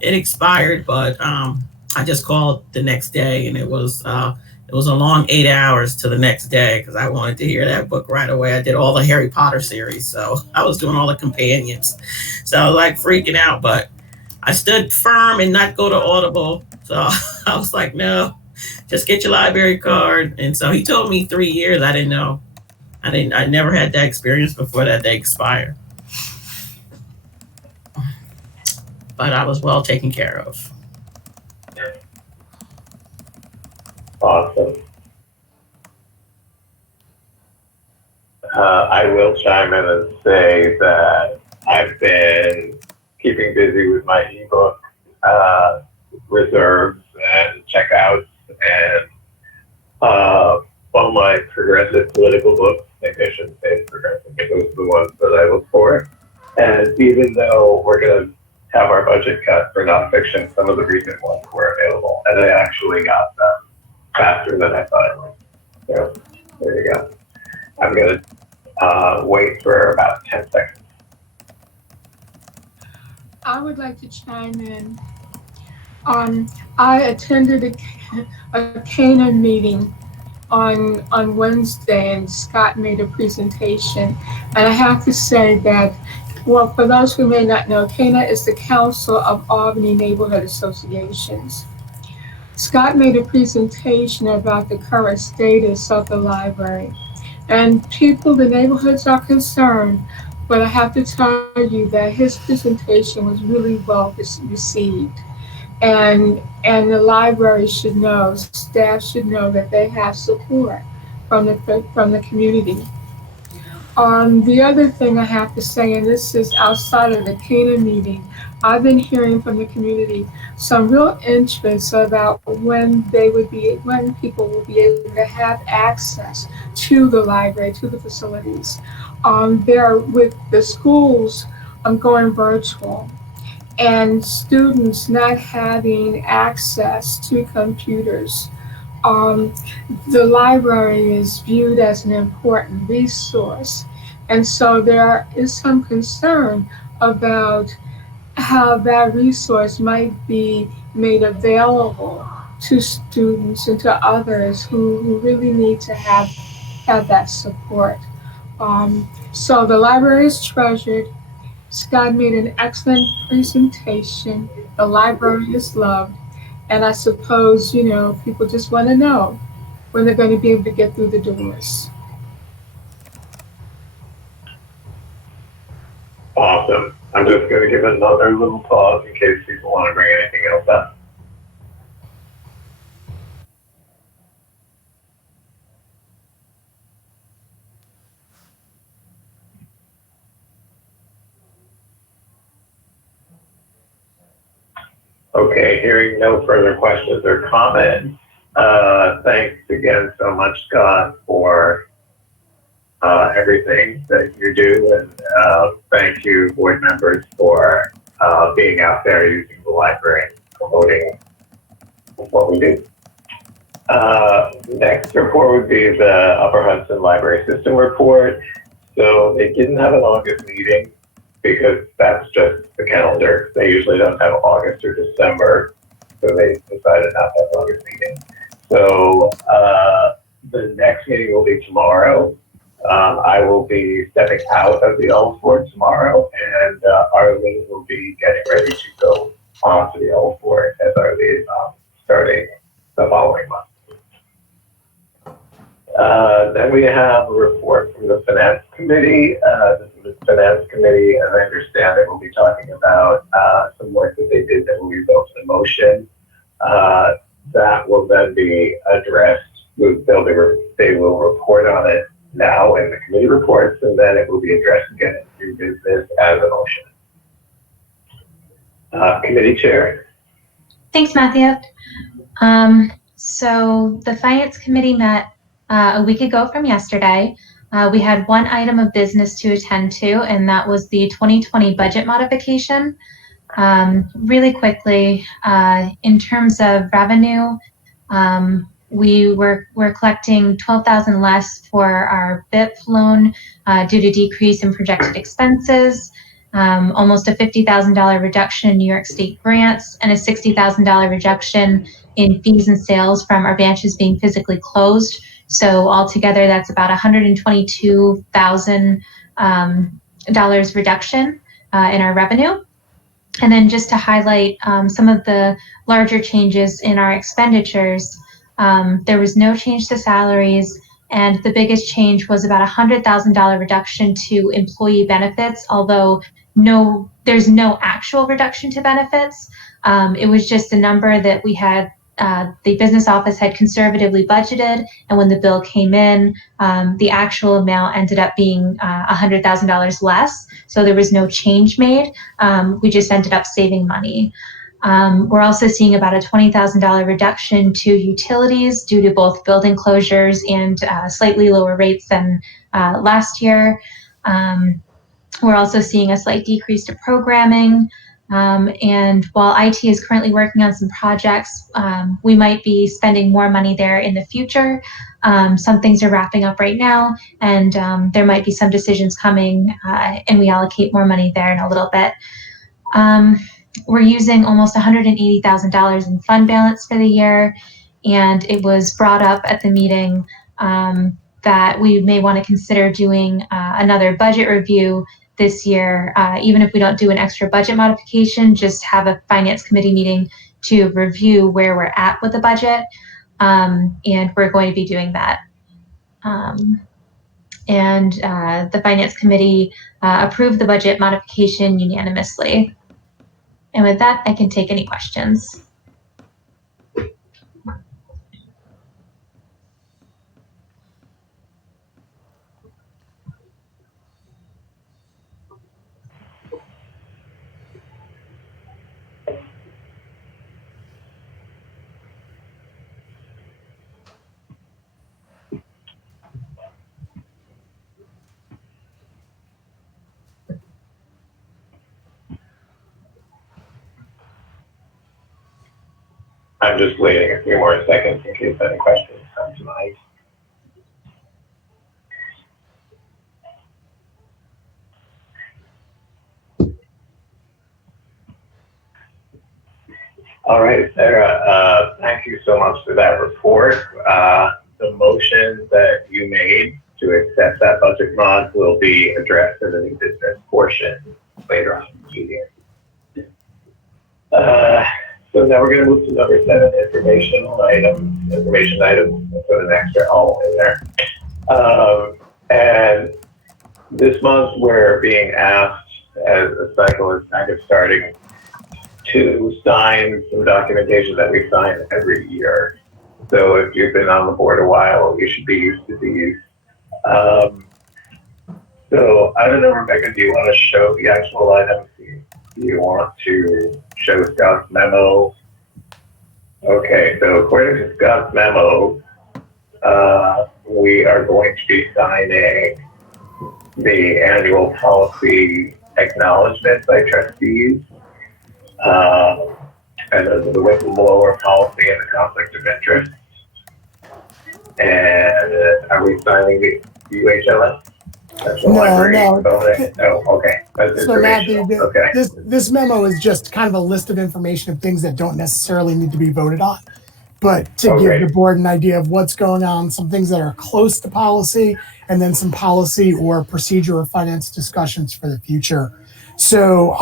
it expired. But I just called the next day, and it was a long 8 hours to the next day because I wanted to hear that book right away. I did all the Harry Potter series, so I was doing all the companions, so I was like freaking out, but I stood firm and not go to Audible. So I was like, no, just get your library card. And so he told me 3 years. I didn't know. I never had that experience before that they expire. But I was well taken care of. Awesome. I will chime in and say that I've been keeping busy with my ebook reserves and checkouts and all my progressive political books. Maybe I shouldn't say progressive, but those are the ones that I look for. And even though we're going to have our budget cut for nonfiction, some of the recent ones were available, and I actually got them faster than I thought I would. So there you go. I'm going to wait for about 10 seconds. I would like to chime in. I attended a Cana meeting on Wednesday, and Scott made a presentation. And I have to say that, well, for those who may not know, Cana is the Council of Albany Neighborhood Associations. Scott made a presentation about the current status of the library. And people, the neighborhoods are concerned, but I have to tell you that his presentation was really well received. And the library should know, staff should know that they have support from the community. The other thing I have to say, and this is outside of the Cana meeting, I've been hearing from the community some real interest about when people will be able to have access to the library, to the facilities. There with the schools going virtual, and students not having access to computers. The library is viewed as an important resource. And so there is some concern about how that resource might be made available to students and to others who really need to have that support. So the library is treasured. Scott made an excellent presentation. The library is loved. And I suppose, people just want to know when they're going to be able to get through the doors. Awesome. I'm just going to give another little pause in case people want to bring anything else up. Okay, hearing no further questions or comments, thanks again so much, Scott, for everything that you do, and thank you, board members, for being out there using the library and promoting what we do. Next report would be the Upper Hudson Library System report. So they didn't have an August meeting because that's just the calendar. They usually don't have August or December, so they decided not to have an August meeting. So the next meeting will be tomorrow. I will be stepping out of the Elves Board tomorrow, and Arlene will be getting ready to go on to the Elves Board as our liaison starting the following month. Then we have a report from the Finance Committee. This is the Finance Committee, and I understand they will be talking about some work that they did that will result in a motion. That will then be addressed. They will report on it now in the committee reports, and then it will be addressed again in new business as a motion. Committee Chair. Thanks, Matthew. So the Finance Committee met a week ago from yesterday. We had one item of business to attend to, and that was the 2020 budget modification. Really quickly, in terms of revenue, we're collecting $12,000 less for our BIP loan due to decrease in projected expenses, almost a $50,000 reduction in New York State grants, and a $60,000 reduction in fees and sales from our branches being physically closed. So altogether, that's about $122,000 reduction in our revenue. And then just to highlight some of the larger changes in our expenditures, there was no change to salaries, and the biggest change was about $100,000 reduction to employee benefits, although there's no actual reduction to benefits. It was just a number that we had, the business office had conservatively budgeted, and when the bill came in, the actual amount ended up being $100,000 less, so there was no change made. We just ended up saving money. We're also seeing about a $20,000 reduction to utilities due to both building closures and slightly lower rates than last year. We're also seeing a slight decrease to programming. And while IT is currently working on some projects, we might be spending more money there in the future. Some things are wrapping up right now, and there might be some decisions coming, and we allocate more money there in a little bit. We're using almost $180,000 in fund balance for the year, and it was brought up at the meeting that we may want to consider doing another budget review this year, even if we don't do an extra budget modification, just have a Finance Committee meeting to review where we're at with the budget, and we're going to be doing that. The Finance Committee approved the budget modification unanimously. And with that, I can take any questions. I'm just waiting a few more seconds in case any questions come to mind. All right, Sarah, thank you so much for that report. The motion that you made to accept that budget mod will be addressed in the new business portion later on in the meeting. So now we're going to move to number 7, information items. Put an extra all in there. And this month we're being asked, as the cycle is kind of starting, to sign some documentation that we sign every year. So if you've been on the board a while, you should be used to these. So I don't know, Rebecca, do you want to show the actual items? Do you want to show Scott's memo. Okay, so according to Scott's memo, we are going to be signing the annual policy acknowledgments by trustees. And those are the whistleblower policy and the conflict of interest. And are we signing the UHLS? No, okay. That's So Matthew, informational. Okay. this memo is just kind of a list of information of things that don't necessarily need to be voted on, but to give the board an idea of what's going on, some things that are close to policy, and then some policy or procedure or finance discussions for the future. So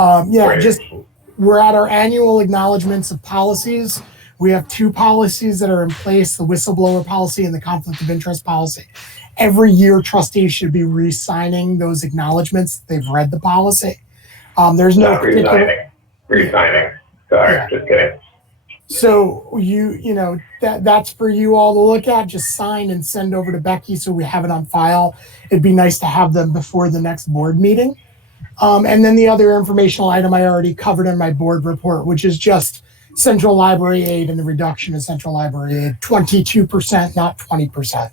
we're at our annual acknowledgments of policies. We have 2 policies that are in place, the whistleblower policy and the conflict of interest policy. Every year, trustees should be re-signing those acknowledgments. They've read the policy. There's no particular... Re-signing. Sorry, just kidding. So that's for you all to look at. Just sign and send over to Becky so we have it on file. It'd be nice to have them before the next board meeting. And then the other informational item I already covered in my board report, which is just central library aid and the reduction of central library aid, 22%, not 20%.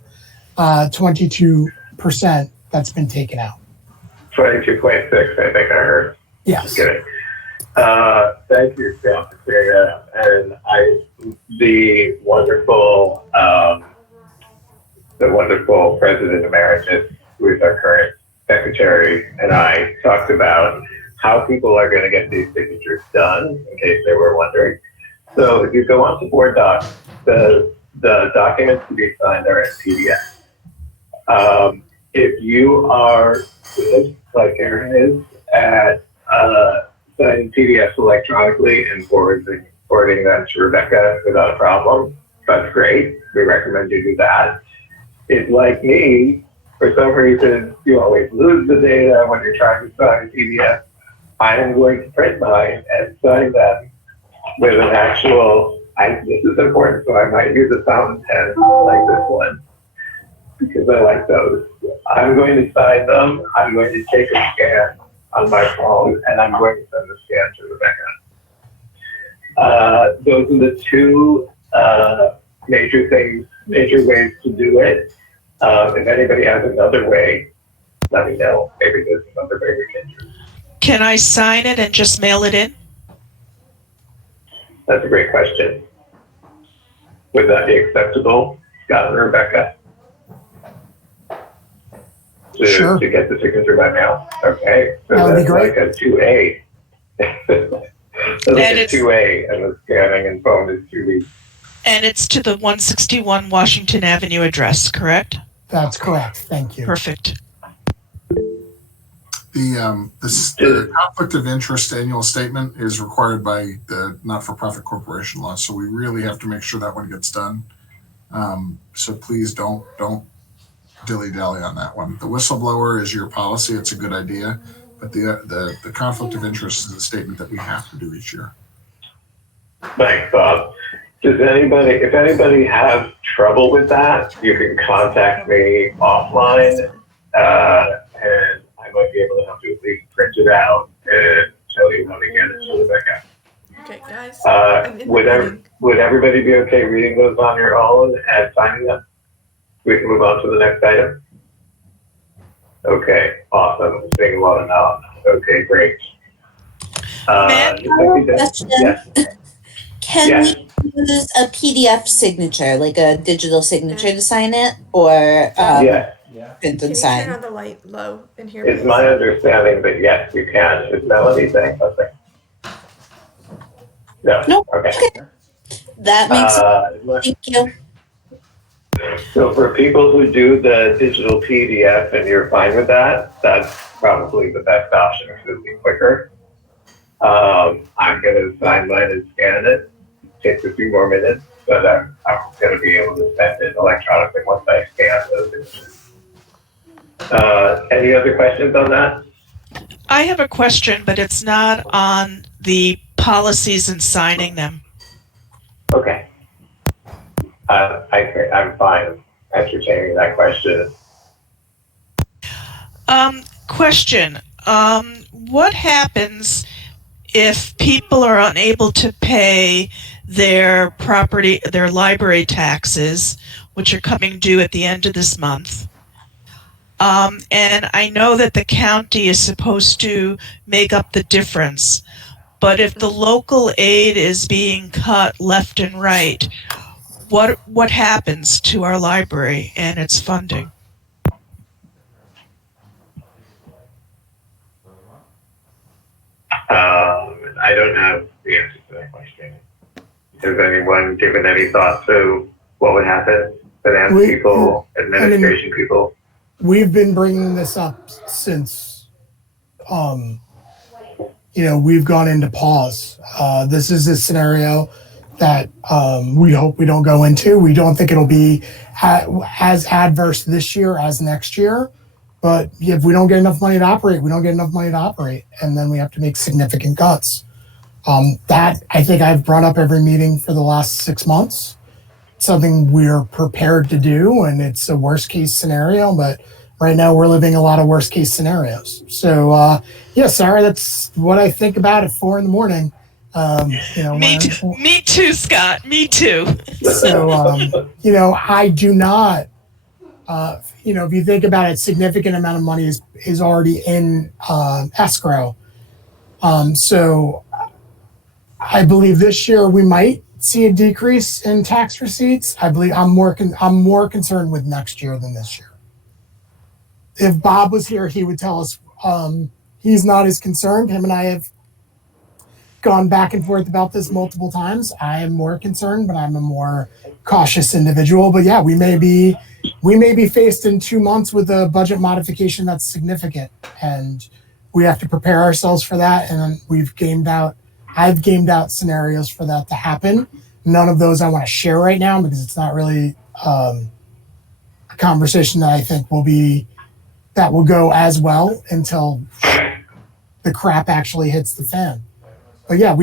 22% that's been taken out. 22.6, I think I heard. Yes. Just kidding. Thank you, Scott, for clearing that up. And the wonderful President Emeritus, who is our current secretary, and I talked about how people are going to get these signatures done, in case they were wondering. So if you go onto Board Docs, the documents to be signed are in PDF. If you are good, like Aaron is, at signing PDFs electronically and forwarding them to Rebecca without a problem, that's great. We recommend you do that. If, like me, for some reason, you always lose the data when you're trying to sign a PDF, I am going to print mine and sign them with an actual, this is important, so I might use a fountain pen like this one, because I like those. I'm going to sign them, I'm going to take a scan on my phone, and I'm going to send the scan to Rebecca. Those are the 2 major ways to do it. If anybody has another way, let me know. Maybe there's another way we can use. Can I sign it and just mail it in? That's a great question. Would that be acceptable, Scott and Rebecca? Sure. To get the signature by mail? Okay. So that would be that's great. like a 2A. That's like a 2A, and the scanning and phone is 2B. And it's to the 161 Washington Avenue address, correct? That's correct. Thank you. Perfect. The conflict of interest annual statement is required by the not-for-profit corporation law, so we really have to make sure that one gets done. So please don't dilly-dally on that one. The whistleblower is your policy; it's a good idea, but the conflict of interest is a statement that we have to do each year. Thanks, Bob. If anybody has trouble with that, you can contact me offline, and I might be able to help you at least print it out and tell you how to get it to Rebecca. Okay, guys. Would everybody be okay reading those on your own and signing them? We can move on to the next item. Okay, awesome. Seeing a lot of nods. Okay, great. Question. Yes. Can we use a PDF signature, like a digital signature to sign it, or Yes. print Can and you sign? turn on the light low in here? It's please? my understanding that yes, you can. Is Melanie saying something? No. Nope. Okay. That makes sense. Thank you. So for people who do the digital PDF and you're fine with that, that's probably the best option because it'll be quicker. I'm going to sign mine and scan it. Takes a few more minutes, but I'm going to be able to send it electronically once I scan those images. Any other questions on that? I have a question, but it's not on the policies and signing them. Okay. I'm fine entertaining that question. Question. What happens if people are unable to pay their library taxes, which are coming due at the end of this month. And I know that the county is supposed to make up the difference, but if the local aid is being cut left and right, what happens to our library and its funding? I don't have the answer to that question. Has anyone given any thought to what would happen? Finance people, administration people? We've been bringing this up since, we've gone into pause. This is a scenario that we hope we don't go into. We don't think it'll be as adverse this year as next year. But if we don't get enough money to operate, we don't get enough money to operate. And then we have to make significant cuts. That I think I've brought up every meeting for the last 6 months. Something we're prepared to do, and it's a worst case scenario, but right now we're living a lot of worst case scenarios. So Sarah, that's what I think about at 4 a.m. Me too, Scott. Me too. So I do not. If you think about it, significant amount of money is already in escrow. So I believe this year we might see a decrease in tax receipts. I believe I'm more concerned with next year than this year. If Bob was here, he would tell us he's not as concerned. Him and I have gone back and forth about this multiple times. I am more concerned, but I'm a more cautious individual. But yeah, we may be faced in 2 months with a budget modification that's significant, and we have to prepare ourselves for that. And I've gamed out scenarios for that to happen. None of those I want to share right now because it's not really a conversation that I think will go as well until the crap actually hits the fan. But yeah,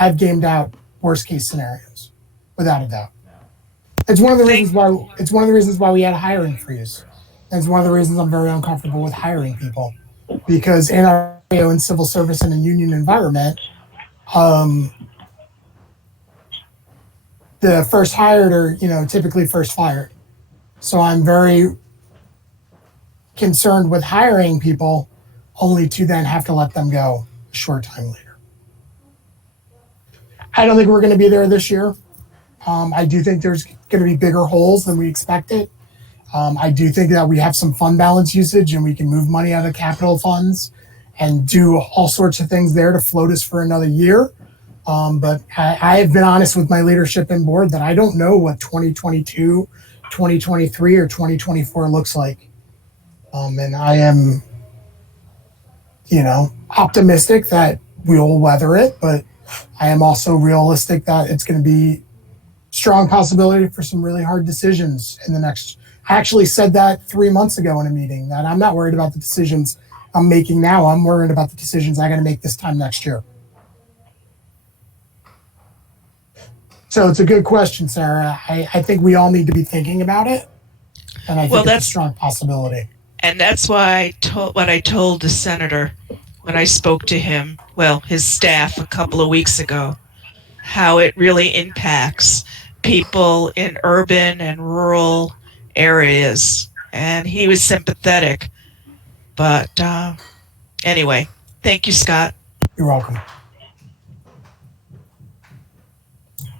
I've gamed out worst case scenarios without a doubt. It's one of the reasons why we had a hiring freeze. And it's one of the reasons I'm very uncomfortable with hiring people, because in our in civil service and a union environment, the first hired are typically first fired. So I'm very concerned with hiring people only to then have to let them go a short time later. I don't think we're going to be there this year. I do think there's going to be bigger holes than we expected. I do think that we have some fund balance usage and we can move money out of capital funds and do all sorts of things there to float us for another year. But I have been honest with my leadership and board that I don't know what 2022, 2023, or 2024 looks like. And I am, optimistic that we'll weather it, but I am also realistic that it's going to be strong possibility for some really hard decisions in the next. I actually said that 3 months ago in a meeting, that I'm not worried about the decisions I'm making now. I'm worried about the decisions I got to make this time next year. So it's a good question, Sarah. I think we all need to be thinking about it. And I think it's a strong possibility. And that's why what I told the senator when I spoke to him, his staff a couple of weeks ago, how it really impacts people in urban and rural areas. And he was sympathetic. But anyway, thank you, Scott. You're welcome.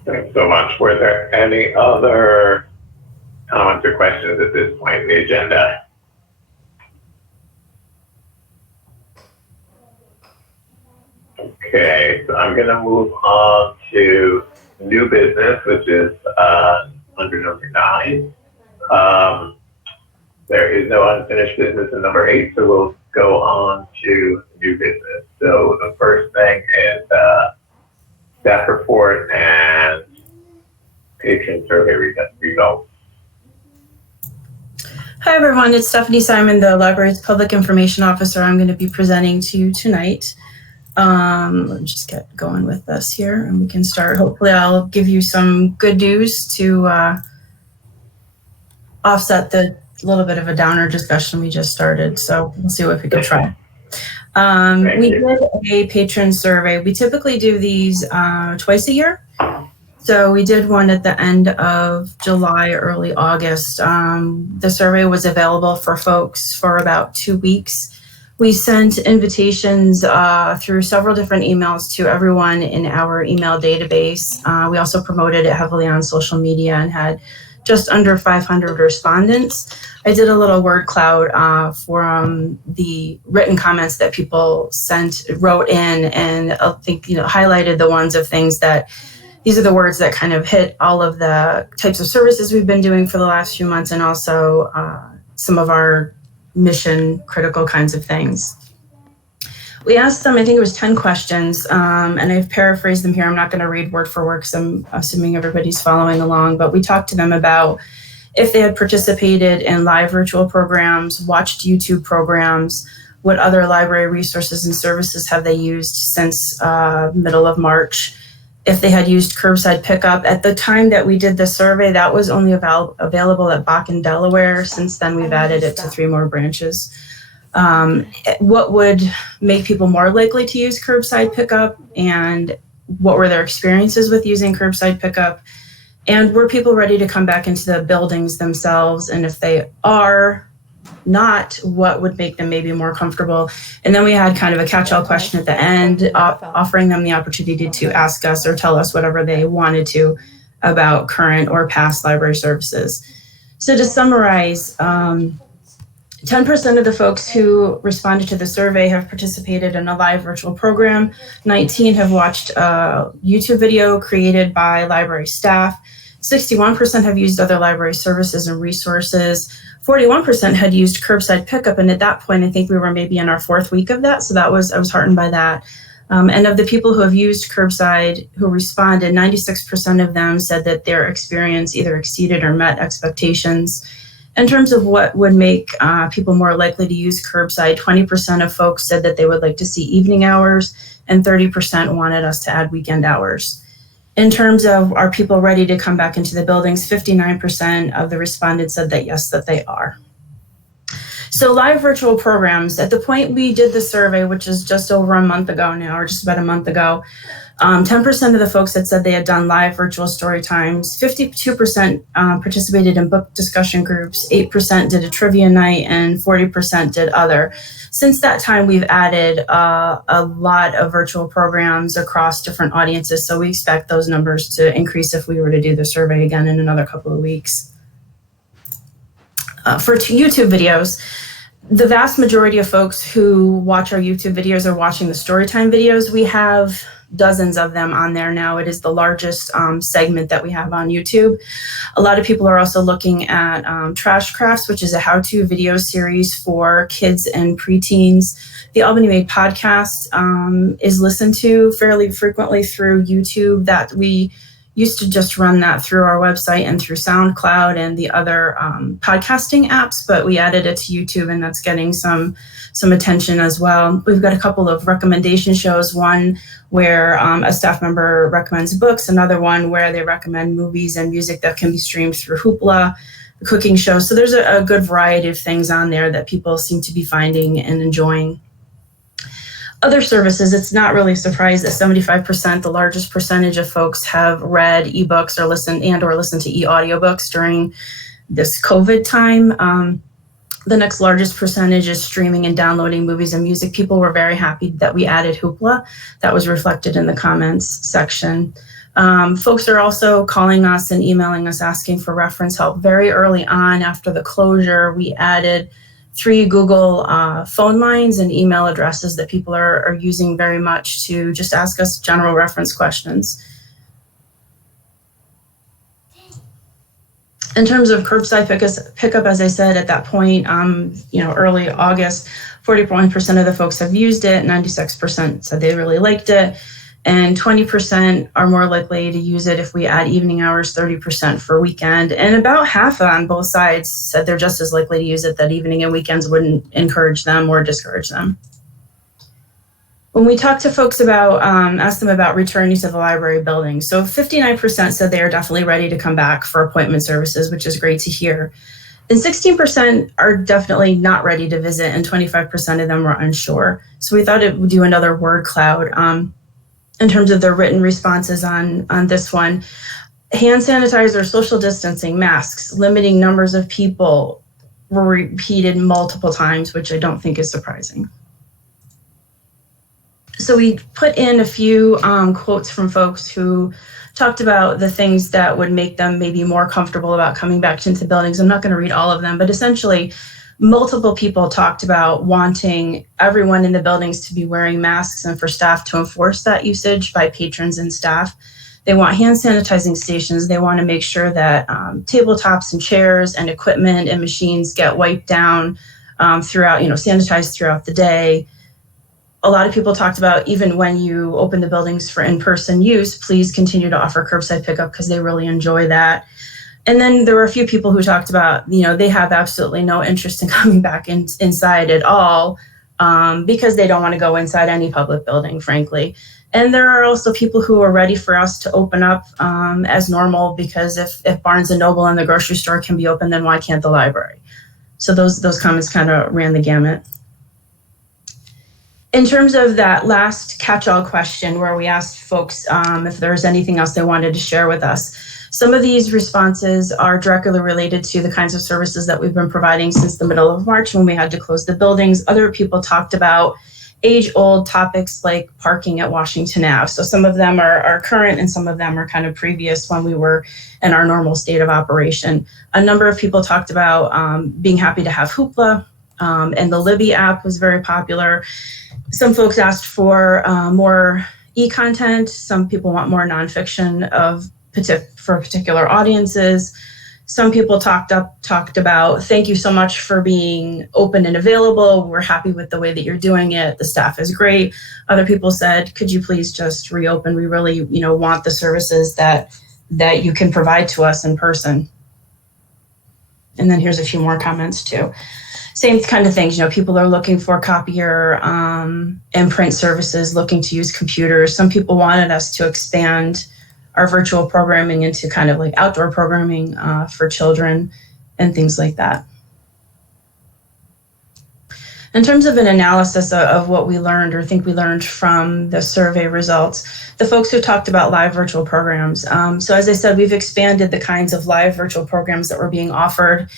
Thanks so much. Were there any other comments or questions at this point in the agenda? Okay, so I'm going to move on to new business, which is under number 9. There is no unfinished business in number 8, so we'll go on to new business. So the first thing is staff report and patron survey results. Hi everyone, it's Stephanie Simon, the library's public information officer. I'm going to be presenting to you tonight. Let's just get going with this here and we can start. Hopefully I'll give you some good news to offset the little bit of a downer discussion we just started. So we'll see what we can try. Thank you. did a patron survey. We typically do these twice a year. So we did one at the end of July, early August. The survey was available for folks for about 2 weeks. We sent invitations through several different emails to everyone in our email database. We also promoted it heavily on social media and had just under 500 respondents. I did a little word cloud for the written comments that people wrote in, and I think, highlighted the ones of things that, these are the words that kind of hit all of the types of services we've been doing for the last few months, and also some of our mission critical kinds of things. We asked them, I think it was 10 questions, and I've paraphrased them here. I'm not going to read word for word because I'm assuming everybody's following along, but we talked to them about if they had participated in live virtual programs, watched YouTube programs, what other library resources and services have they used since middle of March, if they had used curbside pickup. At the time that we did the survey, that was only available at Bach in Delaware. Since then, we've added it to 3 more branches. What would make people more likely to use curbside pickup, and what were their experiences with using curbside pickup? And were people ready to come back into the buildings themselves? And if they are not, what would make them maybe more comfortable? And then we had kind of a catch-all question at the end, offering them the opportunity to ask us or tell us whatever they wanted to about current or past library services. So to summarize, 10% of the folks who responded to the survey have participated in a live virtual program. 19 have watched a YouTube video created by library staff. 61% have used other library services and resources. 41% had used curbside pickup, and at that point, I think we were maybe in our 4th week of that. So I was heartened by that. And of the people who have used curbside who responded, 96% of them said that their experience either exceeded or met expectations. In terms of what would make people more likely to use curbside, 20% of folks said that they would like to see evening hours, and 30% wanted us to add weekend hours. In terms of are people ready to come back into the buildings, 59% of the respondents said that yes, that they are. So live virtual programs, at the point we did the survey, which is just over a month ago now, or just about a month ago, 10% of the folks that said they had done live virtual story times, 52% participated in book discussion groups, 8% did a trivia night, and 40% did other. Since that time, we've added a lot of virtual programs across different audiences, so we expect those numbers to increase if we were to do the survey again in another couple of weeks. For YouTube videos, the vast majority of folks who watch our YouTube videos are watching the Storytime videos. We have dozens of them on there now. It is the largest segment that we have on YouTube. A lot of people are also looking at Trash Crafts, which is a how-to video series for kids and preteens. The Albany Made podcast is listened to fairly frequently through YouTube. That we used to just run that through our website and through SoundCloud and the other podcasting apps, but we added it to YouTube, and that's getting some attention as well. We've got a couple of recommendation shows, one where a staff member recommends books, another one where they recommend movies and music that can be streamed through Hoopla, the cooking show. So there's a good variety of things on there that people seem to be finding and enjoying. Other services, it's not really a surprise that 75%, the largest percentage of folks, have read ebooks or listened to e-audiobooks during this COVID time. The next largest percentage is streaming and downloading movies and music. People were very happy that we added Hoopla. That was reflected in the comments section. Folks are also calling us and emailing us asking for reference help. Very early on after the closure, we added 3 Google phone lines and email addresses that people are using very much to just ask us general reference questions. In terms of curbside pickup, as I said, at that point, early August, 41% of the folks have used it, 96% said they really liked it, and 20% are more likely to use it if we add evening hours, 30% for weekend, and about half on both sides said they're just as likely to use it, that evening and weekends wouldn't encourage them or discourage them. When we talked to folks about, asked them about returning to the library building, so 59% said they are definitely ready to come back for appointment services, which is great to hear. And 16% are definitely not ready to visit, and 25% of them were unsure. So we thought it would do another word cloud. In terms of the written responses on this one, hand sanitizer, social distancing, masks, limiting numbers of people were repeated multiple times, which I don't think is surprising. So we put in a few quotes from folks who talked about the things that would make them maybe more comfortable about coming back into buildings. I'm not going to read all of them, but essentially multiple people talked about wanting everyone in the buildings to be wearing masks and for staff to enforce that usage by patrons and staff. They want hand sanitizing stations. They want to make sure that tabletops and chairs and equipment and machines get wiped down throughout, sanitized throughout the day. A lot of people talked about, even when you open the buildings for in-person use, please continue to offer curbside pickup because they really enjoy that. And then there were a few people who talked about, they have absolutely no interest in coming back inside at all because they don't want to go inside any public building, frankly. And there are also people who are ready for us to open up as normal, because if Barnes & Noble and the grocery store can be open, then why can't the library? So those comments kind of ran the gamut. In terms of that last catch-all question where we asked folks if there was anything else they wanted to share with us, some of these responses are directly related to the kinds of services that we've been providing since the middle of March when we had to close the buildings. Other people talked about age-old topics like parking at Washington Ave. So some of them are current and some of them are kind of previous when we were in our normal state of operation. A number of people talked about being happy to have Hoopla, and the Libby app was very popular. Some folks asked for more e-content. Some people want more nonfiction for particular audiences. Some people talked about, thank you so much for being open and available. We're happy with the way that you're doing it. The staff is great. Other people said, could you please just reopen? We really, want the services that you can provide to us in person. And then here's a few more comments too. Same kind of things, people are looking for copier and print services, looking to use computers. Some people wanted us to expand our virtual programming into kind of like outdoor programming for children and things like that. In terms of an analysis of what we learned or think we learned from the survey results, the folks who talked about live virtual programs. So as I said, we've expanded the kinds of live virtual programs that were being offered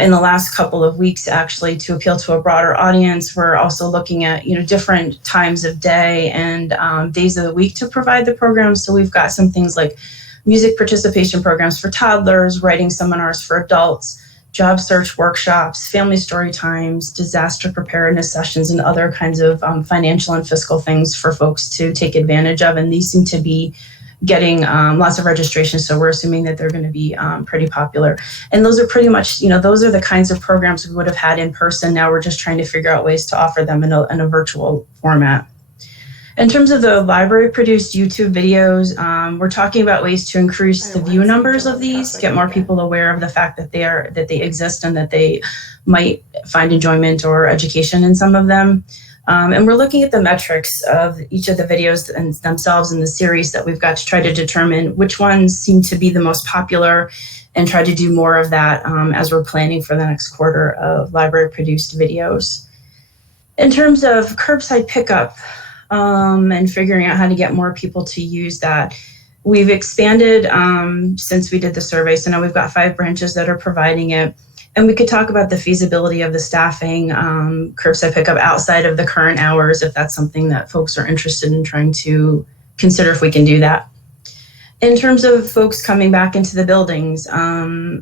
in the last couple of weeks, actually, to appeal to a broader audience. We're also looking at, different times of day and days of the week to provide the programs. So we've got some things like music participation programs for toddlers, writing seminars for adults, job search workshops, family story times, disaster preparedness sessions, and other kinds of financial and fiscal things for folks to take advantage of. And these seem to be getting lots of registration, so we're assuming that they're going to be pretty popular. And those are pretty much, those are the kinds of programs we would have had in person. Now we're just trying to figure out ways to offer them in a virtual format. In terms of the library-produced YouTube videos, we're talking about ways to increase the view numbers of these, get more people aware of the fact that they exist and that they might find enjoyment or education in some of them. And we're looking at the metrics of each of the videos and themselves in the series that we've got to try to determine which ones seem to be the most popular and try to do more of that as we're planning for the next quarter of library-produced videos. In terms of curbside pickup and figuring out how to get more people to use that, we've expanded since we did the survey. So now we've got 5 branches that are providing it. And we could talk about the feasibility of the staffing curbside pickup outside of the current hours, if that's something that folks are interested in trying to consider if we can do that. In terms of folks coming back into the buildings,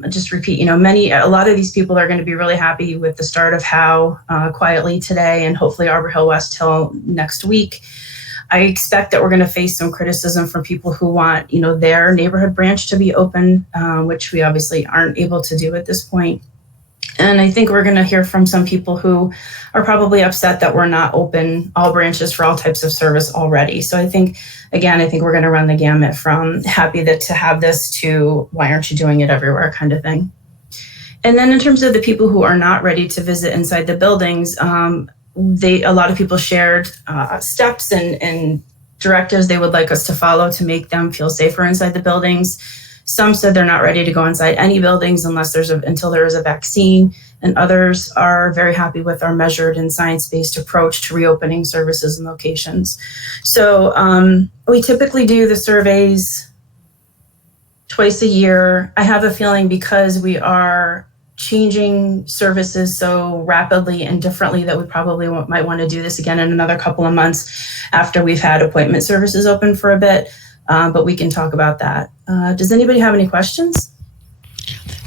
just repeat, a lot of these people are going to be really happy with the start of How quietly today and hopefully Arbor Hill West till next week. I expect that we're going to face some criticism from people who want, their neighborhood branch to be open, which we obviously aren't able to do at this point. And I think we're going to hear from some people who are probably upset that we're not open all branches for all types of service already. So I think we're going to run the gamut from happy to have this to why aren't you doing it everywhere kind of thing. And then in terms of the people who are not ready to visit inside the buildings, a lot of people shared steps and directives they would like us to follow to make them feel safer inside the buildings. Some said they're not ready to go inside any buildings until there is a vaccine, and others are very happy with our measured and science-based approach to reopening services and locations. So we typically do the surveys twice a year. I have a feeling because we are changing services so rapidly and differently that we probably might want to do this again in another couple of months after we've had appointment services open for a bit, but we can talk about that. Does anybody have any questions?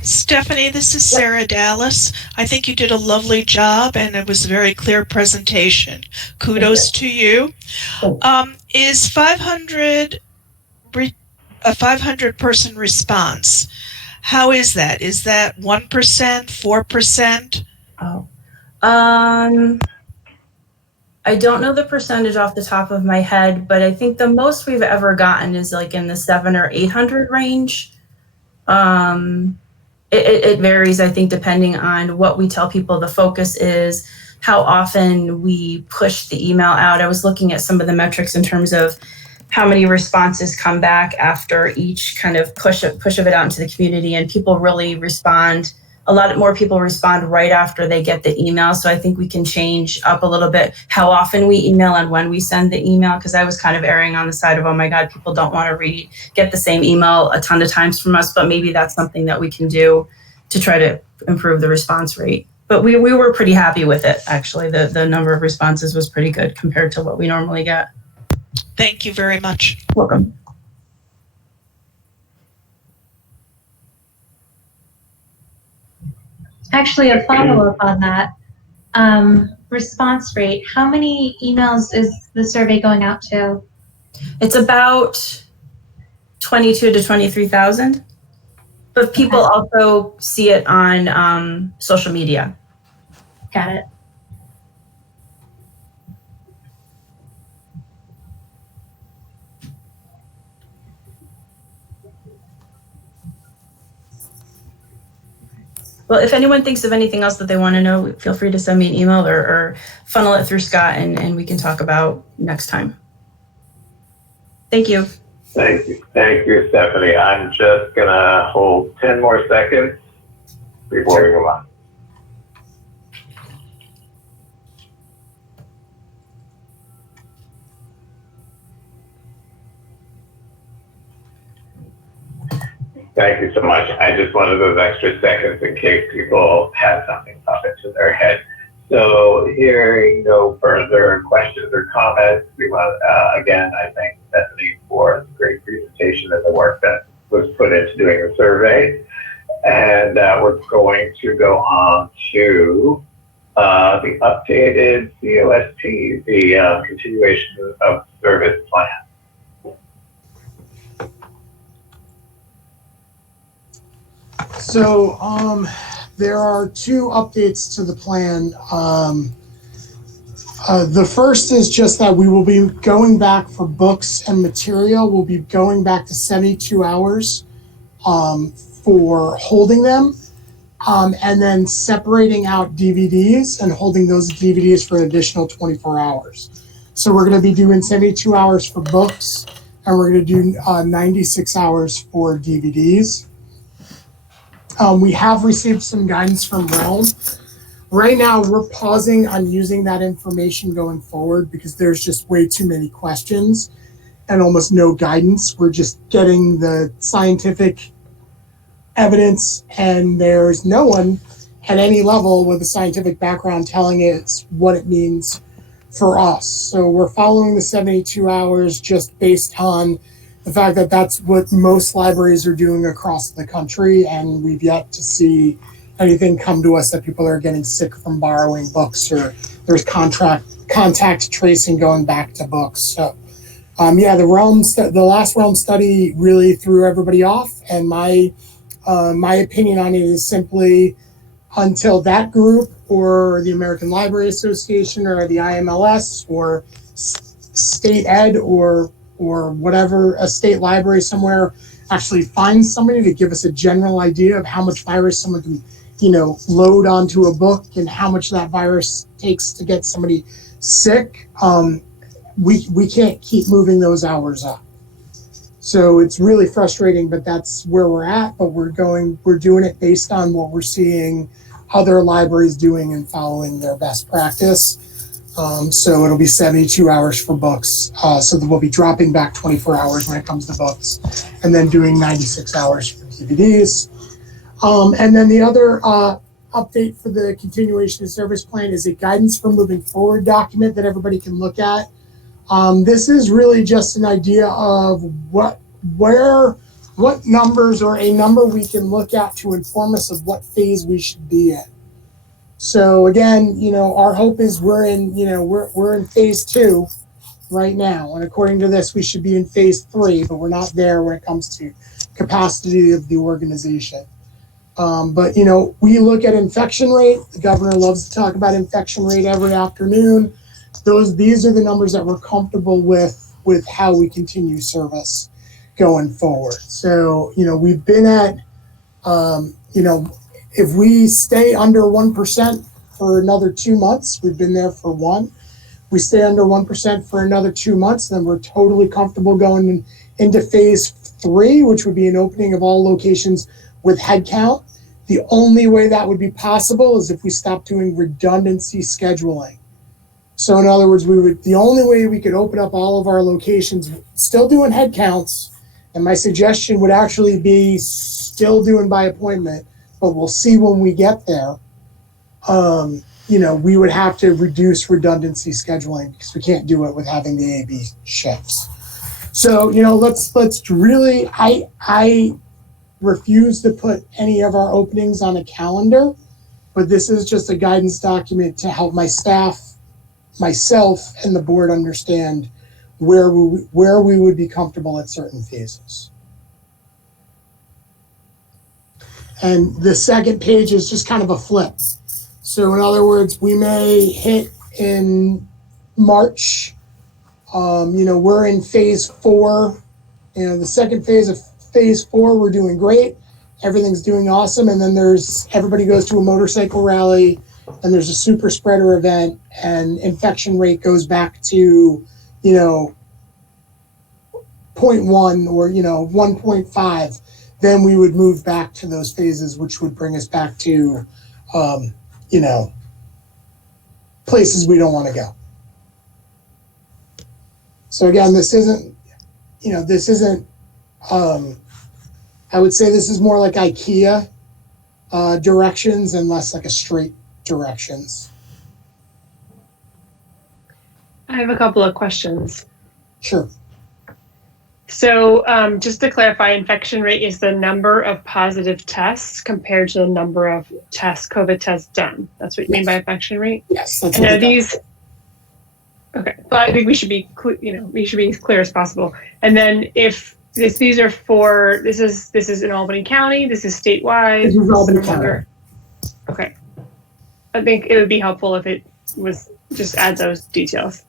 Stephanie, this is Sarah Dallas. I think you did a lovely job and it was a very clear presentation. Kudos to you. Is 500 a 500-person response? How is that? Is that 1%, 4%? Oh, I don't know the percentage off the top of my head, but I think the most we've ever gotten is like in the 700 or 800 range. It varies, I think, depending on what we tell people the focus is, how often we push the email out. I was looking at some of the metrics in terms of how many responses come back after each kind of push of it out into the community, and people really respond. A lot more people respond right after they get the email. So I think we can change up a little bit how often we email and when we send the email, because I was kind of erring on the side of, oh my God, people don't want to get the same email a ton of times from us, but maybe that's something that we can do to try to improve the response rate. But we were pretty happy with it, actually. The number of responses was pretty good compared to what we normally get. Thank you very much. Welcome. Actually, a follow-up on that. Response rate, how many emails is the survey going out to? It's about 22 to 23,000. But people also see it on social media. Got it. Well, if anyone thinks of anything else that they want to know, feel free to send me an email or funnel it through Scott and we can talk about next time. Thank you. Thank you, Stephanie. I'm just gonna hold 10 more seconds before we move on. Thank you so much. I just wanted those extra seconds in case people had something pop into their head. So hearing no further questions or comments, we want, again, I thank Stephanie for the great presentation and the work that was put into doing the survey. And we're going to go on to the updated COST, the continuation of service plan. So there are two updates to the plan. The first is just that we will be going back for books and material. We'll be going back to 72 hours for holding them, and then separating out DVDs and holding those DVDs for an additional 24 hours. So we're going to be doing 72 hours for books, and we're going to do 96 hours for DVDs. We have received some guidance from Realm. Right now, we're pausing on using that information going forward because there's just way too many questions and almost no guidance. We're just getting the scientific evidence, and there's no one at any level with a scientific background telling us what it means for us. So we're following the 72 hours just based on the fact that that's what most libraries are doing across the country, and we've yet to see anything come to us that people are getting sick from borrowing books or there's contact tracing going back to books. So, the last Realm study really threw everybody off, and my opinion on it is simply until that group or the American Library Association or the IMLS or state ed or whatever, a state library somewhere actually finds somebody to give us a general idea of how much virus someone can, load onto a book and how much that virus takes to get somebody sick, we can't keep moving those hours up. So it's really frustrating, but that's where we're at. But we're doing it based on what we're seeing other libraries doing and following their best practice. So it'll be 72 hours for books. So that we'll be dropping back 24 hours when it comes to books, and then doing 96 hours for DVDs. And then the other update for the continuation of service plan is a guidance for moving forward document that everybody can look at. This is really just an idea of what numbers or a number we can look at to inform us of what phase we should be in. So again, our hope is we're in phase 2 right now, and according to this, we should be in phase 3, but we're not there when it comes to capacity of the organization. But we look at infection rate. The governor loves to talk about infection rate every afternoon. These are the numbers that we're comfortable with how we continue service going forward. So we've been at if we stay under 1% for another 2 months, we've been there for 1. We stay under 1% for another 2 months, then we're totally comfortable going into phase 3, which would be an opening of all locations with headcount. The only way that would be possible is if we stop doing redundancy scheduling. So in other words, the only way we could open up all of our locations, still doing headcounts, and my suggestion would actually be still doing by appointment, but we'll see when we get there. We would have to reduce redundancy scheduling because we can't do it with having the A/B shifts. So let's really. I refuse to put any of our openings on a calendar, but this is just a guidance document to help my staff, myself, and the board understand where we would be comfortable at certain phases. And the second page is just kind of a flip. So in other words, we may hit in March. We're in phase 4. The second phase of phase 4, we're doing great. Everything's doing awesome. And then everybody goes to a motorcycle rally, and there's a super spreader event, and infection rate goes back to, 0.1 or, 1.5. Then we would move back to those phases, which would bring us back to, places we don't want to go. So again, this isn't, I would say this is more like IKEA directions and less like a straight directions. I have a couple of questions. Sure. So just to clarify, infection rate is the number of positive tests compared to the number of COVID tests done. That's what you mean by infection rate? Yes. And are these? Okay, but I think we should be, we should be as clear as possible. And then if these are for, this is in Albany County, this is statewide. This is Albany County. Okay. I think it would be helpful if it was just add those details.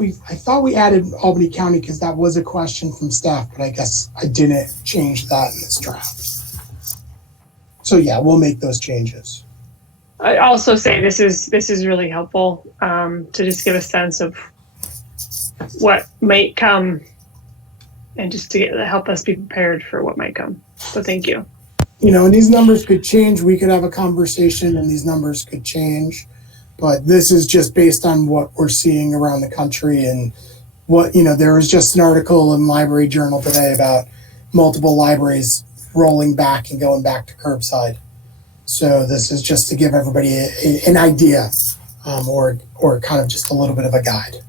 I thought we added Albany County because that was a question from staff, but I guess I didn't change that in this draft. So yeah, we'll make those changes. I also say this is really helpful to just give a sense of what might come, and just to help us be prepared for what might come. So thank you. And these numbers could change. We could have a conversation, and these numbers could change. But this is just based on what we're seeing around the country, and what, there was just an article in Library Journal today about multiple libraries rolling back and going back to curbside. So this is just to give everybody an idea, or kind of just a little bit of a guide.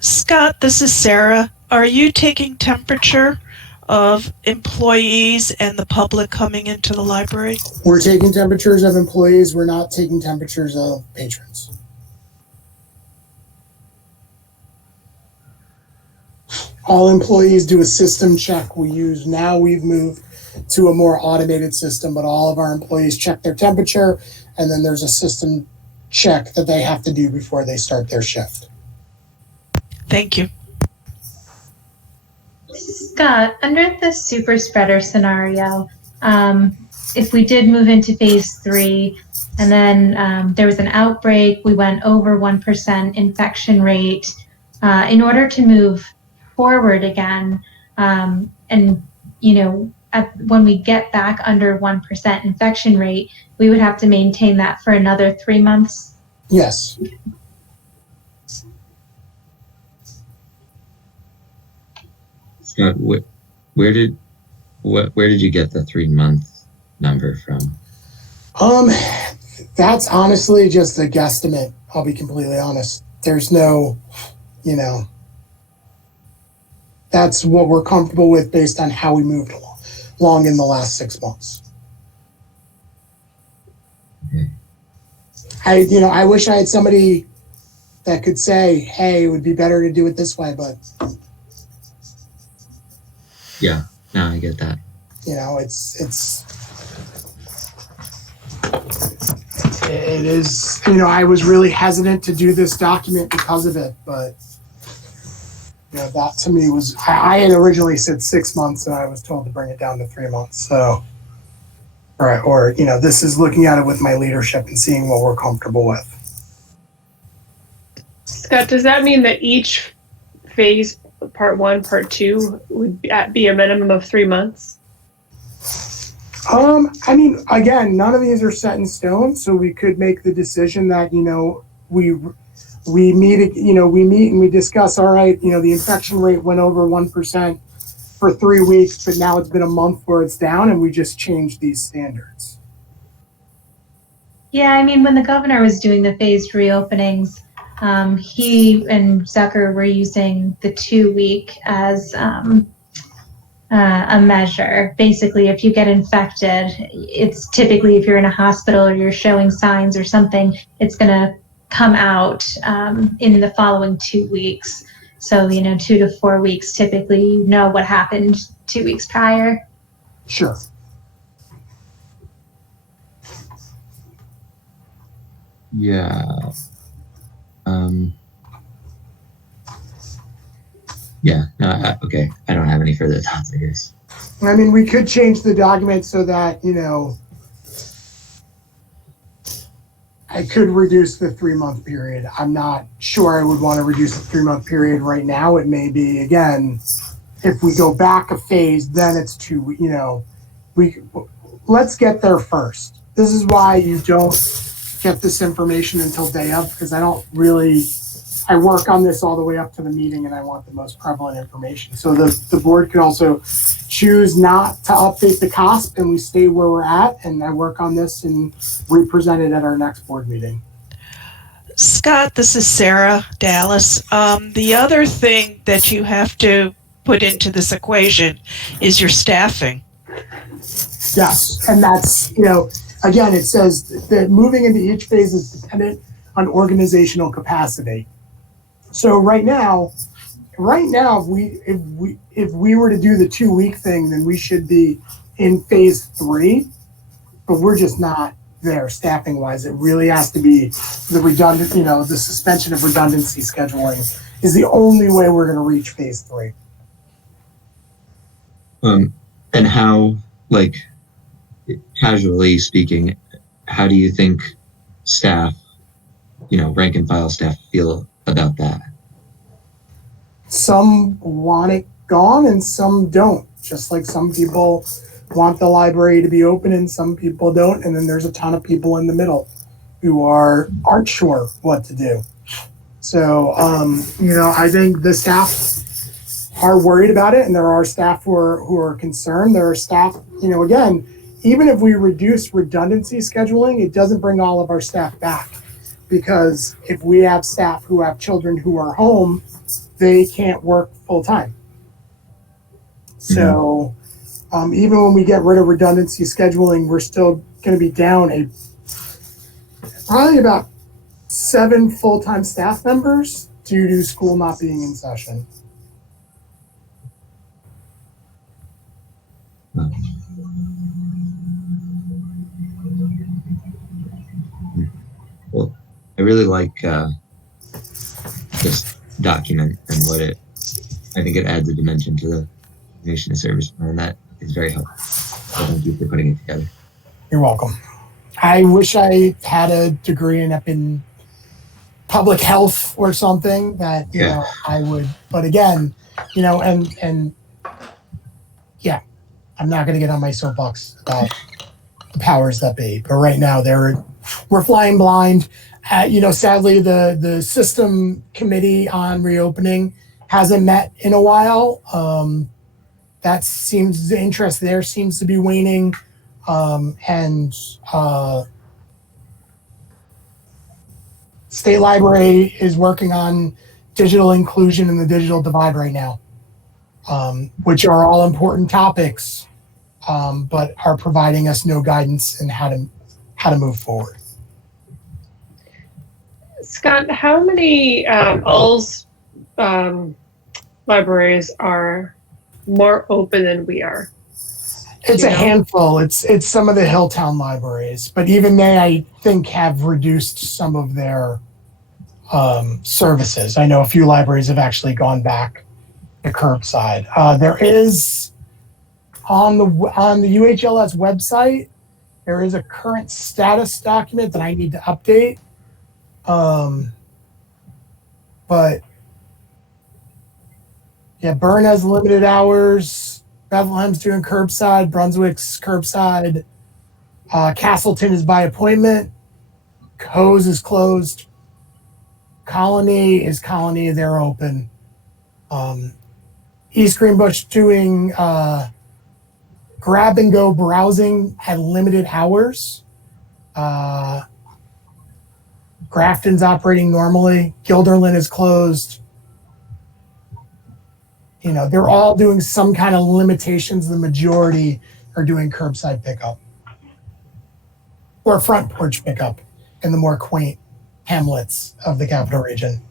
Scott, this is Sarah. Are you taking temperature of employees and the public coming into the library? We're taking temperatures of employees. We're not taking temperatures of patrons. All employees do a system check. We've moved to a more automated system, but all of our employees check their temperature, and then there's a system check that they have to do before they start their shift. Thank you. Scott, under the super spreader scenario, if we did move into phase 3 and then there was an outbreak, we went over 1% infection rate, in order to move forward again, And, you know, when we get back under 1% infection rate, we would have to maintain that for another 3 months. Yes. Scott, where did you get the 3-month number from? That's honestly just a guesstimate. I'll be completely honest. There's no, you know, that's what we're comfortable with based on how we moved along in the last 6 months. Okay. I wish I had somebody that could say, hey, it would be better to do it this way, but Yeah, no, I get that. you know, it is, you know, I was really hesitant to do this document because of it, but you know, that to me was, I had originally said 6 months and I was told to bring it down to 3 months. So, or, you know, this is looking at it with my leadership and seeing what we're comfortable with. Scott, does that mean that each phase, part 1, part 2, would be a minimum of 3 months? I mean, again, none of these are set in stone, so we could make the decision that, you know, we meet and we discuss, all right, you know, the infection rate went over 1% for 3 weeks, but now it's been a month where it's down and we just changed these standards. Yeah, I mean, when the governor was doing the phased reopenings, he and Zucker were using the 2-week as a measure. Basically, if you get infected, it's typically if you're in a hospital or you're showing signs or something, it's going to come out in the following 2 weeks. So, you know, 2 to 4 weeks, typically, you know what happened 2 weeks prior. Sure. Yeah. Yeah, no, okay. I don't have any further thoughts, I guess. I mean, we could change the document so that, you know, I could reduce the 3-month period. I'm not sure I would want to reduce the 3-month period right now. It may be, again, if we go back a phase, then it's 2, you know, let's get there first. This is why you don't get this information until day of, because I work on this all the way up to the meeting and I want the most prevalent information. So the board could also choose not to update the COSP and we stay where we're at, and I work on this and represent it at our next board meeting. Scott, this is Sarah Dallas. The other thing that you have to put into this equation is your staffing. Yes, and that's, you know, again, it says that moving into each phase is dependent on organizational capacity. So right now, if we were to do the 2-week thing, then we should be in phase 3, but we're just not there staffing wise. It really has to be the redundant, you know, the suspension of redundancy scheduling is the only way we're going to reach phase 3. And how, like, casually speaking, how do you think staff, you know, rank and file staff feel about that? Some want it gone and some don't. Just like some people want the library to be open and some people don't. And then there's a ton of people in the middle who aren't sure what to do. So, you know, I think the staff are worried about it, and there are staff who are concerned. There are staff, you know, again, even if we reduce redundancy scheduling, it doesn't bring all of our staff back, because if we have staff who have children who are home, they can't work full time. So even when we get rid of redundancy scheduling, we're still going to be down probably about 7 full-time staff members due to school not being in session. Well, I really like this document and I think it adds a dimension to the nation of service, and that is very helpful. So thank you for putting it together. You're welcome. I wish I had a degree in public health or something that, you know, I would, but again, you know, and I'm not going to get on my soapbox about the powers that be, but right now we're flying blind. Sadly, the system committee on reopening hasn't met in a while. That seems, the interest there seems to be waning. State Library is working on digital inclusion and the digital divide right now, which are all important topics, but are providing us no guidance in how to move forward. Scott, how many L's libraries are more open than we are? It's a handful. It's some of the Hilltown libraries, but even they, I think, have reduced some of their services. I know a few libraries have actually gone back to curbside. There is on the UHLS website, there is a current status document that I need to update. But yeah, Bern has limited hours. Bethlehem's doing curbside. Brunswick's curbside. Castleton is by appointment. Coes is closed. Colony. They're open. East Greenbush doing grab and go browsing at limited hours. Grafton's operating normally. Guilderland is closed. They're all doing some kind of limitations. The majority are doing curbside pickup or front porch pickup in the more quaint hamlets of the capital region.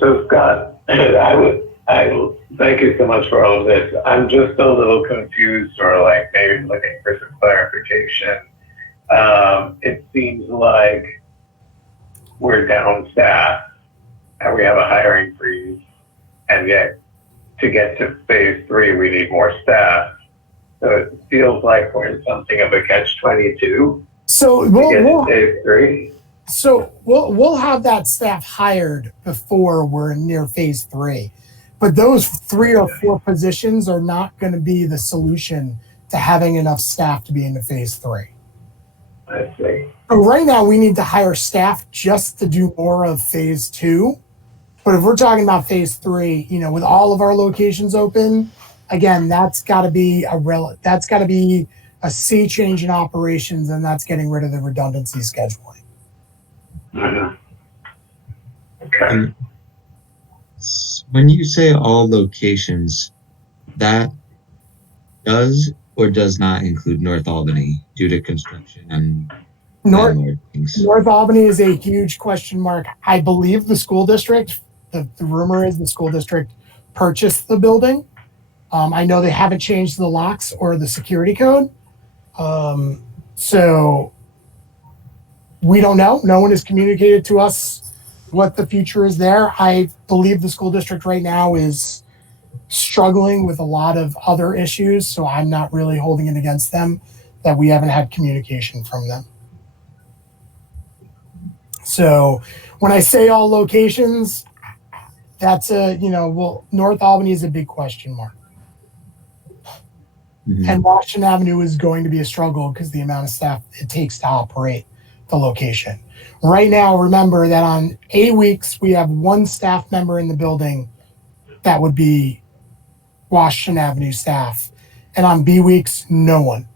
So Scott, I thank you so much for all of this. I'm just a little confused, or like maybe looking for some clarification. It seems like we're down staff and we have a hiring freeze, and yet to get to phase 3, we need more staff. So it feels like we're in something of a catch-22. So phase 3. So we'll have that staff hired before we're near phase 3, but those 3 or 4 positions are not going to be the solution to having enough staff to be into phase 3. I see. So right now we need to hire staff just to do more of phase 2. But if we're talking about phase 3, with all of our locations open, again, that's got to be a sea change in operations, and that's getting rid of the redundancy scheduling. Mm-hmm. Okay. When you say all locations, that does or does not include North Albany due to construction and North Albany is a huge question mark. I believe the school district, the rumor is the school district purchased the building. I know they haven't changed the locks or the security code. So we don't know. No one has communicated to us what the future is there. I believe the school district right now is struggling with a lot of other issues, so I'm not really holding it against them that we haven't had communication from them. So when I say all locations, that's North Albany is a big question mark. Mm-hmm. And Washington Avenue is going to be a struggle because the amount of staff it takes to operate the location. Right now, remember that on A weeks, we have 1 staff member in the building that would be Washington Avenue staff. And on B weeks, no one.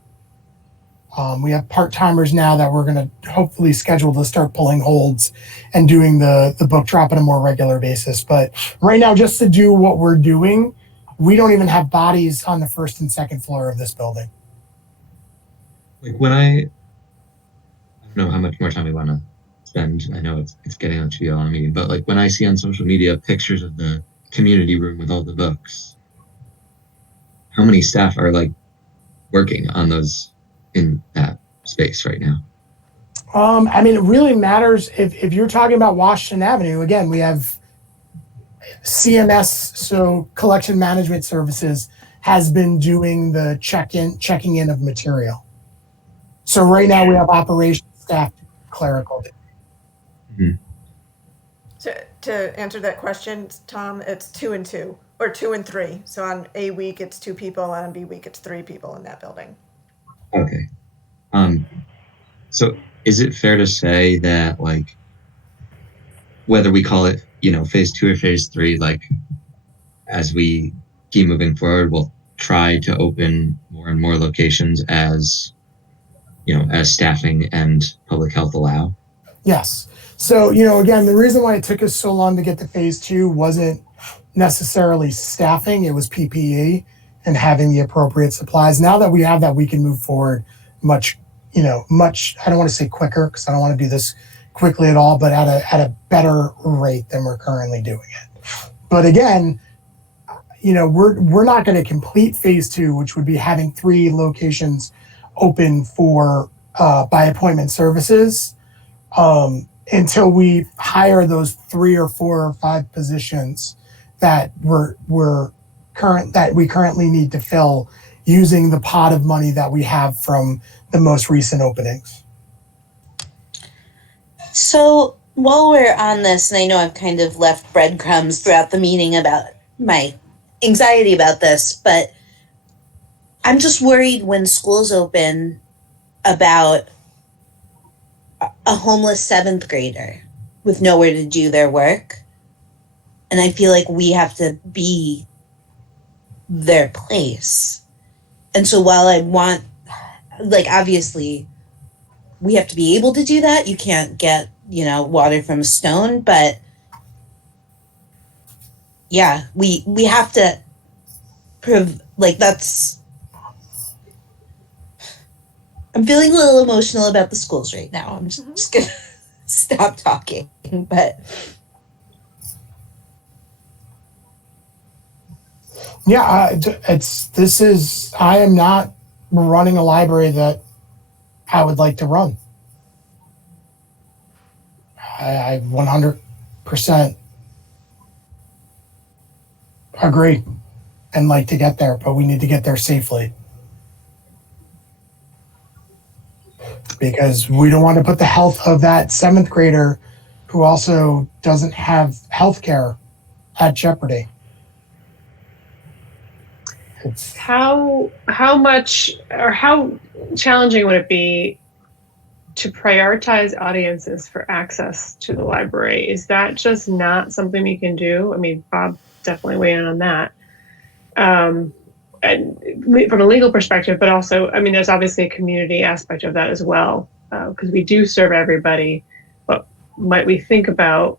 We have part-timers now that we're going to hopefully schedule to start pulling holds and doing the book drop on a more regular basis. But right now, just to do what we're doing, we don't even have bodies on the 1st and 2nd floor of this building. Like when I don't know how much more time we want to spend. I know it's getting on to be a long meeting, but like when I see on social media pictures of the community room with all the books, how many staff are like working on those in that space right now? It really matters if you're talking about Washington Avenue. Again, we have CMS, so Collection Management Services, has been doing the checking in of material. So right now we have operations staff, clerical. Mhm. To answer that question, Tom, it's 2 and 2 or 2 and 3. So on A week it's 2 people, and on B week it's 3 people in that building. Okay. So is it fair to say that, like, whether we call it, phase 2 or phase 3, like, as we keep moving forward, we'll try to open more and more locations as staffing and public health allow? Yes. So, again, the reason why it took us so long to get to phase 2 wasn't necessarily staffing, it was PPE and having the appropriate supplies. Now that we have that, we can move forward much, I don't want to say quicker because I don't want to do this quickly at all, but at a better rate than we're currently doing it. But again, we're not going to complete phase 2, which would be having 3 locations open for by appointment services, until we hire those 3 or 4 or 5 positions that we currently need to fill using the pot of money that we have from the most recent openings. So while we're on this, and I know I've kind of left breadcrumbs throughout the meeting about my anxiety about this, but I'm just worried when schools open about a homeless 7th grader with nowhere to do their work. And I feel like we have to be their place. And so while I want, obviously we have to be able to do that. You can't get, water from a stone, but yeah, we have to that's, I'm feeling a little emotional about the schools right now. I'm just gonna stop talking, but Yeah, I am not running a library that I would like to run. I 100% agree and like to get there, but we need to get there safely. Because we don't want to put the health of that 7th grader who also doesn't have health care at jeopardy. How much or how challenging would it be to prioritize audiences for access to the library? Is that just not something we can do? I mean, Bob definitely weighed in on that. And from a legal perspective, but also, I mean, there's obviously a community aspect of that as well, because we do serve everybody. But could we think about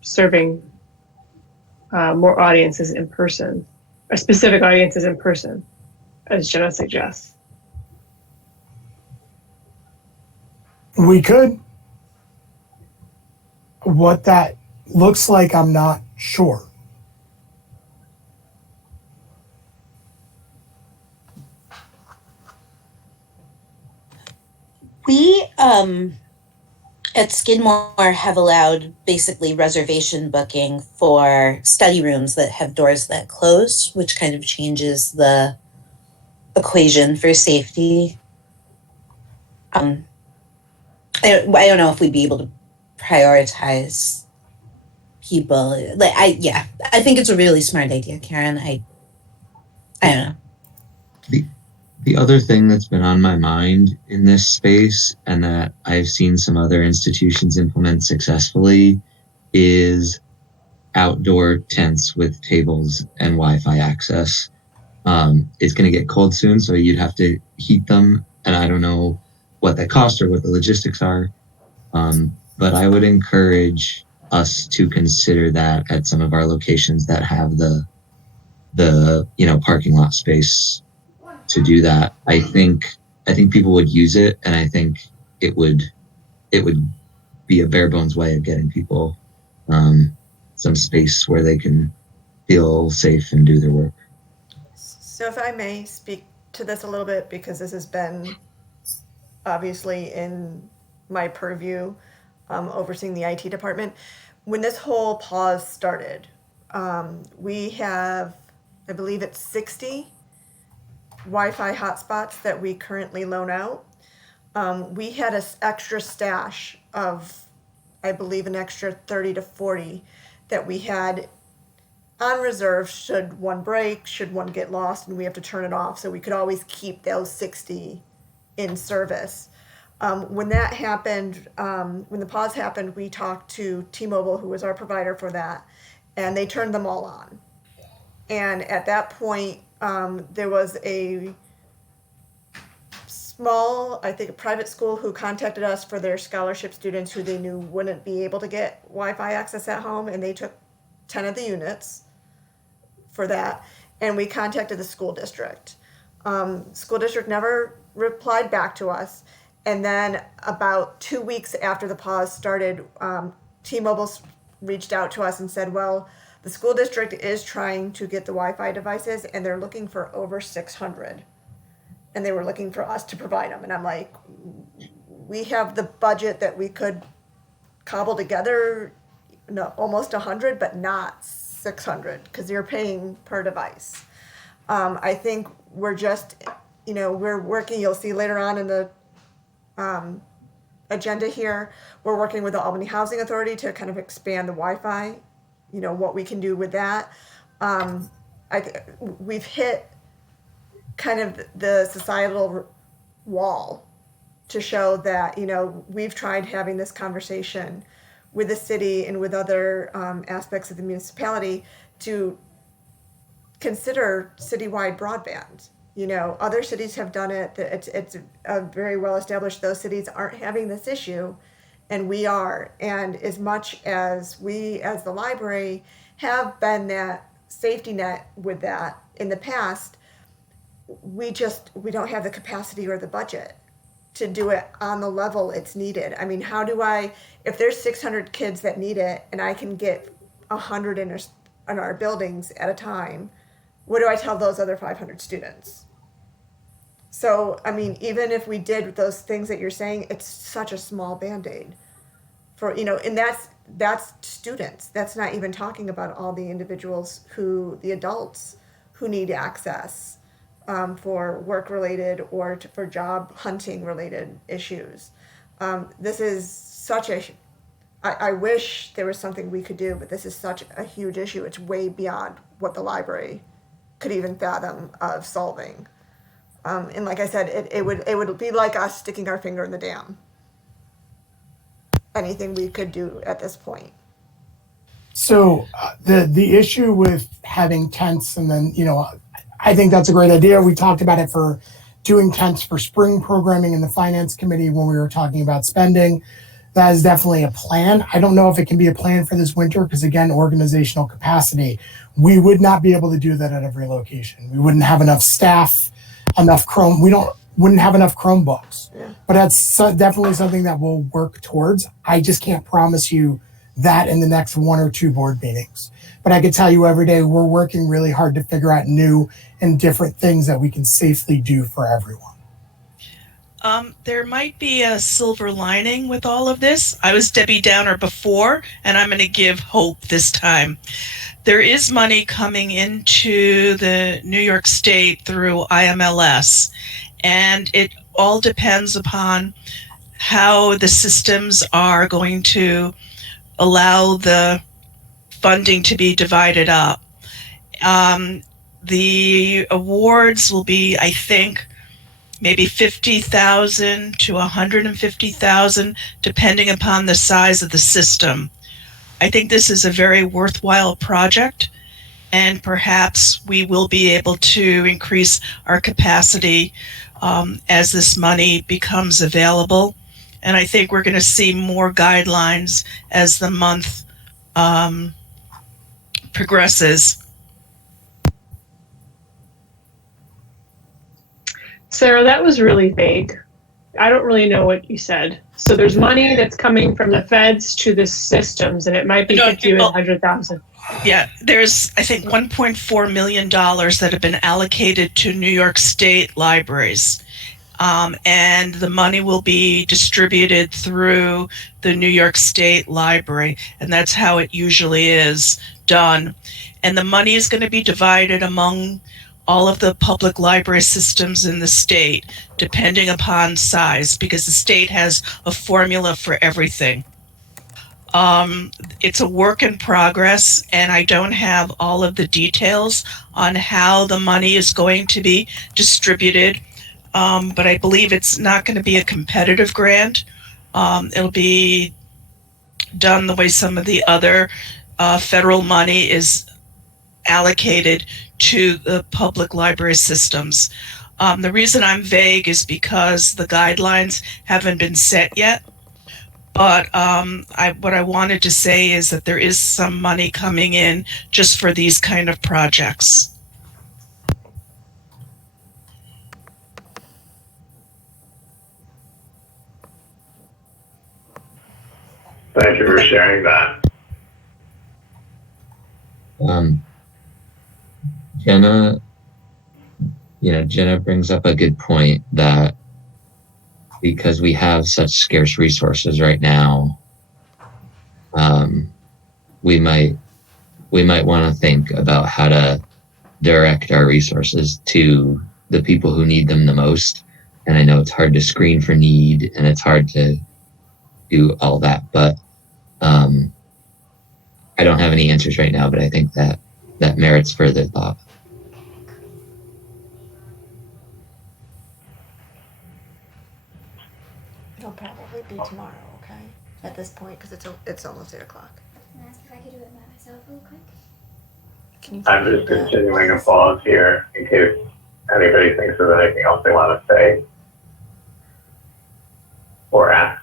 serving more audiences in person, or specific audiences in person, as Jenna suggests? We could. What that looks like, I'm not sure. we at Skidmore have allowed basically reservation booking for study rooms that have doors that close, which kind of changes the equation for safety. I don't know if we'd be able to prioritize people. I think it's a really smart idea, Karen. I don't know. The other thing that's been on my mind in this space, and that I've seen some other institutions implement successfully, is outdoor tents with tables and Wi-Fi access. It's going to get cold soon, so you'd have to heat them, and I don't know what that costs or what the logistics are. But I would encourage us to consider that at some of our locations that have the parking lot space to do that. I think people would use it, and I think it would be a bare bones way of getting people some space where they can feel safe and do their work. So if I may speak to this a little bit, because this has been obviously in my purview, overseeing the IT department. When this whole pause started, we have, I believe it's 60 Wi-Fi hotspots that we currently loan out. we had an extra stash of, I believe, an extra 30 to 40 that we had on reserve should one break, should one get lost and we have to turn it off. So we could always keep those 60 in service. When that happened, when the pause happened, we talked to T-Mobile, who was our provider for that, and they turned them all on. And at that point, there was a small, I think a private school who contacted us for their scholarship students who they knew wouldn't be able to get Wi-Fi access at home, and they took 10 of the units for that. And we contacted the school district. School district never replied back to us. And then about 2 weeks after the pause started, T-Mobile reached out to us and said, well, the school district is trying to get the Wi-Fi devices and they're looking for over 600. And they were looking for us to provide them. And I'm like, we have the budget that we could cobble together, almost 100, but not 600, because you're paying per device. I think we're just, we're working, you'll see later on in the agenda here, we're working with the Albany Housing Authority to kind of expand the Wi-Fi, what we can do with that. We've hit kind of the societal wall to show that, we've tried having this conversation with the city and with other aspects of the municipality to consider citywide broadband. Other cities have done it. It's very well established. Those cities aren't having this issue, and we are. And as much as we, as the library, have been that safety net with that in the past, we don't have the capacity or the budget to do it on the level it's needed. I mean, if there's 600 kids that need it and I can get 100 in our buildings at a time, what do I tell those other 500 students? So, I mean, even if we did those things that you're saying, it's such a small Band-Aid for, and that's students. That's not even talking about all the individuals the adults who need access for work-related or for job hunting-related issues. This is I wish there was something we could do, but this is such a huge issue. It's way beyond what the library could even fathom of solving. And like I said, it would be like us sticking our finger in the dam. Anything we could do at this point. So the issue with having tents, and then, I think that's a great idea. We talked about it for doing tents for spring programming in the finance committee when we were talking about spending. That is definitely a plan. I don't know if it can be a plan for this winter because, again, organizational capacity. We would not be able to do that at every location. We wouldn't have enough staff, enough wouldn't have enough Chromebooks. Yeah. But that's definitely something that we'll work towards. I just can't promise you that in the next 1 or 2 board meetings. But I can tell you every day we're working really hard to figure out new and different things that we can safely do for everyone. There might be a silver lining with all of this. I was Debbie Downer before, and I'm going to give hope this time. There is money coming into the New York State through IMLS, and it all depends upon how the systems are going to allow the funding to be divided up. The awards will be, I think, maybe 50,000 to 150,000, depending upon the size of the system. I think this is a very worthwhile project, and perhaps we will be able to increase our capacity as this money becomes available. And I think we're going to see more guidelines as the month progresses. Sarah, that was really vague. I don't really know what you said. So there's money that's coming from the feds to the systems, and it might be 50 to 100,000. Yeah, there's, I think, $1.4 million that have been allocated to New York State libraries. And the money will be distributed through the New York State Library, and that's how it usually is done. And the money is going to be divided among all of the public library systems in the state, depending upon size, because the state has a formula for everything. It's a work in progress, and I don't have all of the details on how the money is going to be distributed, but I believe it's not going to be a competitive grant. It'll be done the way some of the other federal money is allocated to the public library systems. The reason I'm vague is because the guidelines haven't been set yet. But what I wanted to say is that there is some money coming in just for these kind of projects. Thank you for sharing that. Jenna brings up a good point that because we have such scarce resources right now, we might want to think about how to direct our resources to the people who need them the most. And I know it's hard to screen for need and it's hard to do all that, but I don't have any answers right now, but I think that merits further thought. It'll probably be tomorrow, okay? At this point, because it's almost 8 o'clock. Can I ask if I could do it by myself real quick? Can you I'm just continuing a pause here in case anybody thinks of anything else they want to say or ask.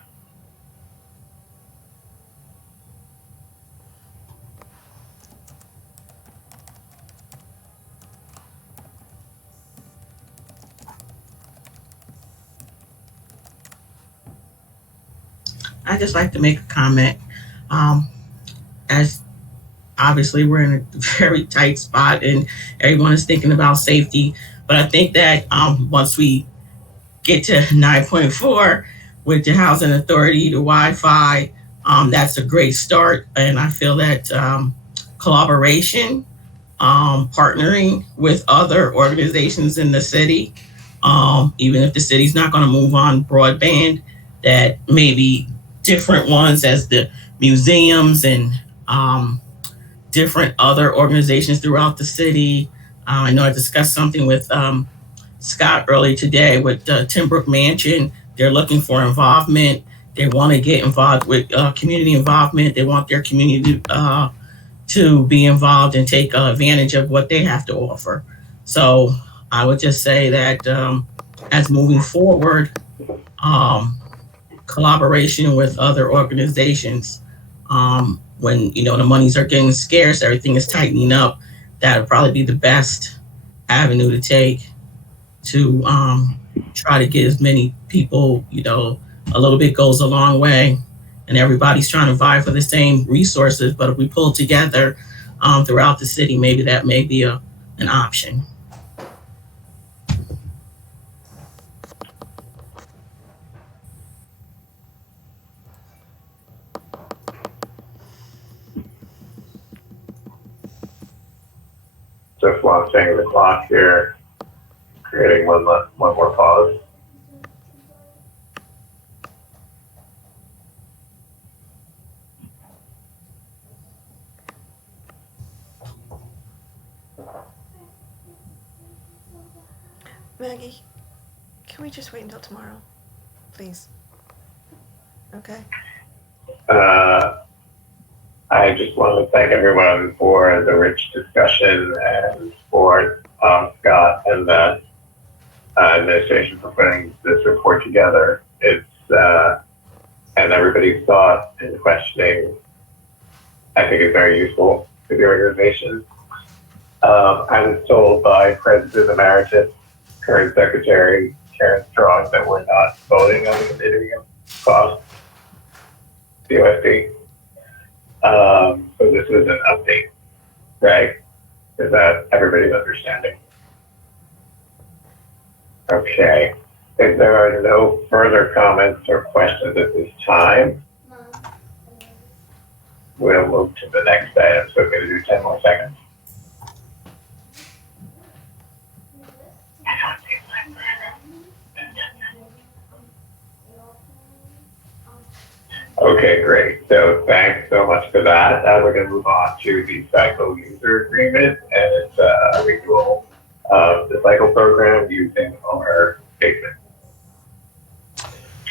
I just like to make a comment. As obviously we're in a very tight spot and everyone is thinking about safety, but I think that once we get to 9.4 with the housing authority, the Wi-Fi, that's a great start. And I feel that collaboration, partnering with other organizations in the city, even if the city's not going to move on broadband, that maybe different ones as the museums and different other organizations throughout the city. I know I discussed something with Scott earlier today with Timbrook Mansion. They're looking for involvement. They want to get involved with community involvement. They want their community to be involved and take advantage of what they have to offer. So I would just say that as moving forward, collaboration with other organizations, when the monies are getting scarce, everything is tightening up, that would probably be the best avenue to take to try to get as many people, a little bit goes a long way, and everybody's trying to vie for the same resources. But if we pull together throughout the city, maybe that may be an option. Just watching the clock here, creating one more pause. Maggie, can we just wait until tomorrow, please? Okay. I just want to thank everyone for the rich discussion and for Scott and the administration for putting this report together. It's and everybody's thought and questioning, I think, is very useful to the organization. I was told by President Emeritus, current Secretary Karen Strong, that we're not voting on the minimum cost, COSD. So this is an update, right? Is that everybody's understanding? Okay. If there are no further comments or questions at this time, we'll move to the next item. So we're going to do 10 more seconds. Okay, great. So thanks so much for that. Now we're going to move on to the cycle user agreement, and it's a renewal of the cycle program using our basement.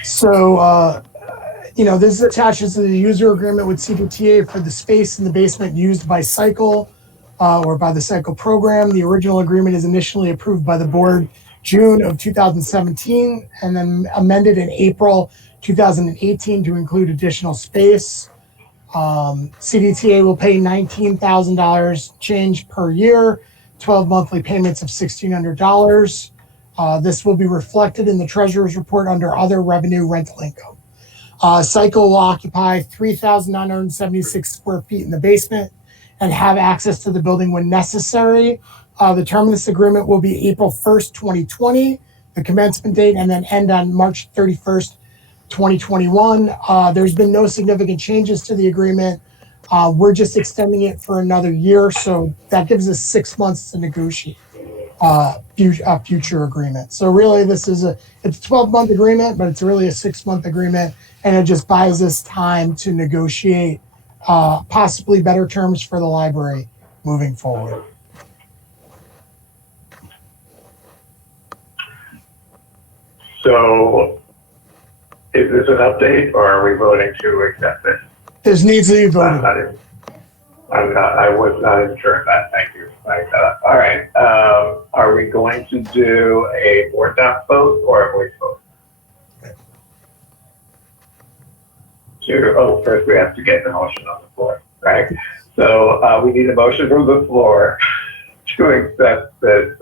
So, this attaches to the user agreement with CPTA for the space in the basement used by Cycle or by the Cycle program. The original agreement is initially approved by the board June of 2017 and then amended in April 2018 to include additional space. CDTA will pay $19,000 change per year, 12 monthly payments of $1,600. This will be reflected in the Treasurer's Report under other revenue rental income. Cycle will occupy 3,976 square feet in the basement and have access to the building when necessary. The term of this agreement will be April 1st, 2020, the commencement date, and then end on March 31st, 2021. There's been no significant changes to the agreement. We're just extending it for another year, so that gives us 6 months to negotiate a future agreement. So really, it's a 12-month agreement, but it's really a 6-month agreement, and it just buys us time to negotiate possibly better terms for the library moving forward. So is this an update, or are we voting to accept this? This needs to be voted. I was not even sure of that. Thank you. All right. Are we going to do a board doc vote or a voice vote? First we have to get the motion on the floor, right? So we need a motion from the floor to accept this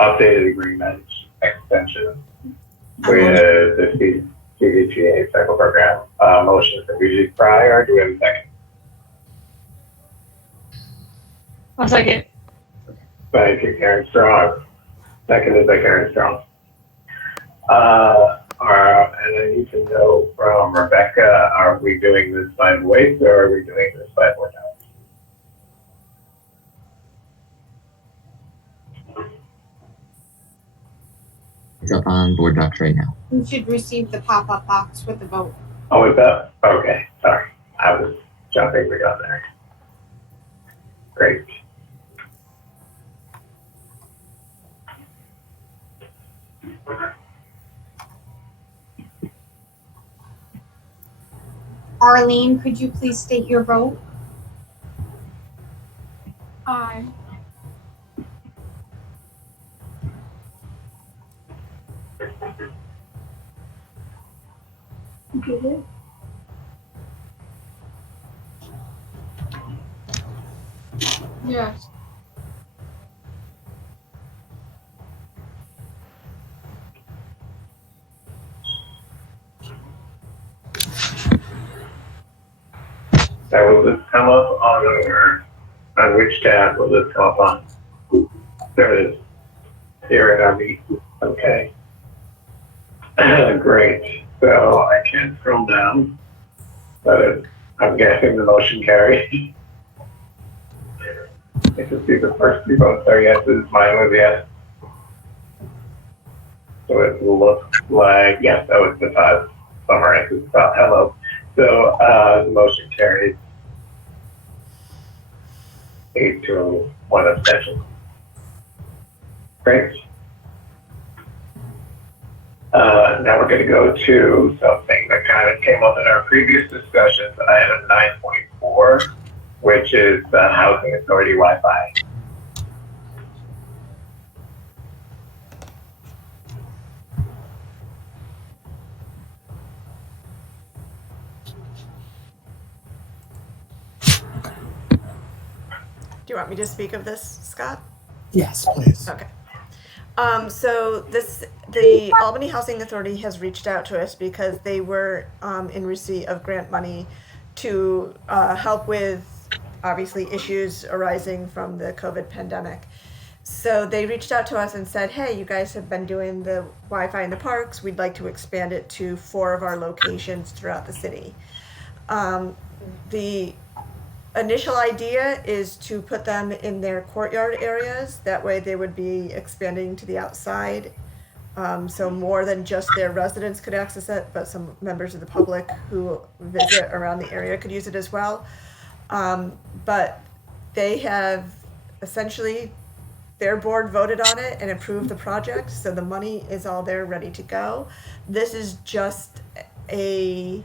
updated agreement extension with the CDTA cycle program. Motion from Vijay Pryor. Do we have a second? I'll second. Thank you, Karen Strong. Seconded by Karen Strong. And I need to know from Rebecca, are we doing this by voice or are we doing this by board docs? It's up on board docs right now. You should receive the pop-up box with the vote. Oh, is that? Okay, sorry. I was jumping the gun there. Great. Arlene, could you please state your vote? Aye. Did it? Yes. Now, will this come up on which tab will this come up on? There it is. Here at our meet. Okay. Great. So I can scroll down, but I'm guessing the motion carries. I can see the first two votes are yeses. Mine was yes. So it will look like, yes, that was the summarizes about hello. So the motion carries 8-1 abstention. Great. Now we're going to go to something that kind of came up in our previous discussions, item 9.4, which is the Housing Authority Wi-Fi. Do you want me to speak of this, Scott? Yes, please. Okay. So the Albany Housing Authority has reached out to us because they were in receipt of grant money to help with obviously issues arising from the COVID pandemic. So they reached out to us and said, hey, you guys have been doing the Wi-Fi in the parks. We'd like to expand it to 4 of our locations throughout the city. The initial idea is to put them in their courtyard areas. That way they would be expanding to the outside So more than just their residents could access it, but some members of the public who visit around the area could use it as well. But they have essentially, their board voted on it and approved the project, so the money is all there ready to go. This is just a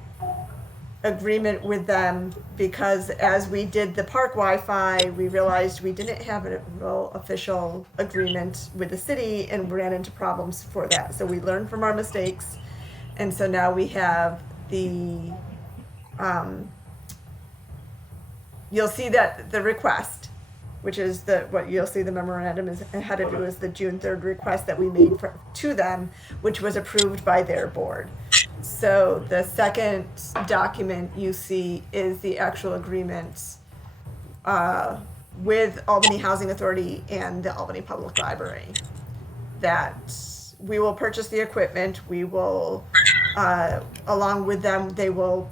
agreement with them because as we did the park Wi-Fi, we realized we didn't have a real official agreement with the city and ran into problems for that. So we learned from our mistakes, and so now we have the you'll see that the request, which is what you'll see the memorandum is headed to, is the June 3rd request that we made to them, which was approved by their board. So the second document you see is the actual agreement with Albany Housing Authority and the Albany Public Library that we will purchase the equipment. We will, along with them, they will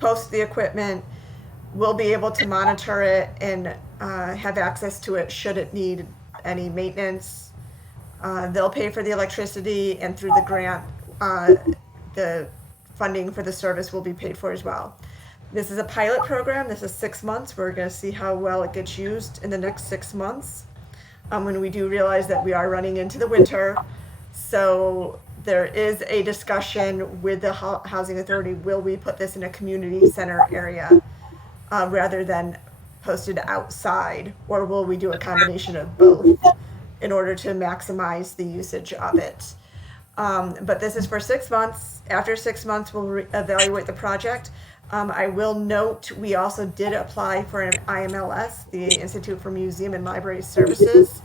post the equipment. We'll be able to monitor it and have access to it should it need any maintenance. They'll pay for the electricity, and through the grant, the funding for the service will be paid for as well. This is a pilot program. This is 6 months. We're going to see how well it gets used in the next 6 months when we do realize that we are running into the winter. So there is a discussion with the Housing Authority. Will we put this in a community center area rather than posted outside, or will we do a combination of both in order to maximize the usage of it? But this is for 6 months. After 6 months, we'll evaluate the project. I will note we also did apply for an IMLS, the Institute for Museum and Library Services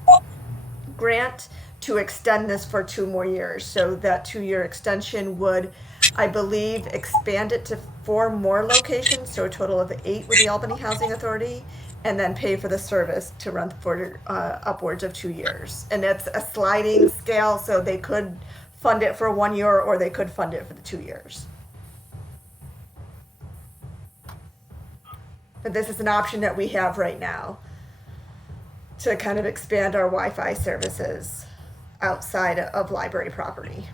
grant, to extend this for 2 more years. So that 2-year extension would, I believe, expand it to 4 more locations, so a total of 8 with the Albany Housing Authority, and then pay for the service to run for upwards of 2 years. And that's a sliding scale, so they could fund it for 1 year or they could fund it for the 2 years. But this is an option that we have right now to kind of expand our Wi-Fi services outside of library property.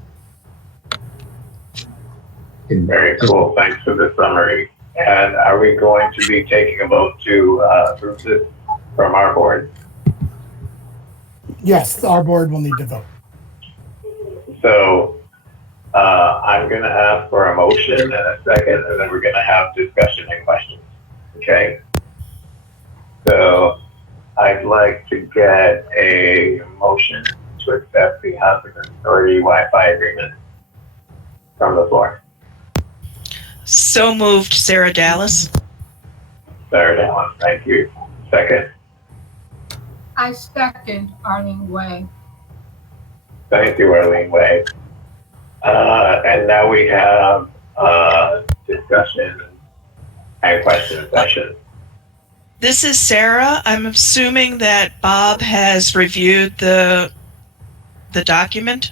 Very cool. Thanks for the summary. And are we going to be taking a vote to approve this from our board? Yes, our board will need to vote. So I'm going to ask for a motion and a second, and then we're going to have discussion and questions. Okay? So I'd like to get a motion to accept the Housing Authority Wi-Fi agreement from the floor. So moved, Sarah Dallas. Sarah Dallas, thank you. Second? I second Arlene Way. Thank you, Arlene Way. And now we have discussion and question session. This is Sarah. I'm assuming that Bob has reviewed the document.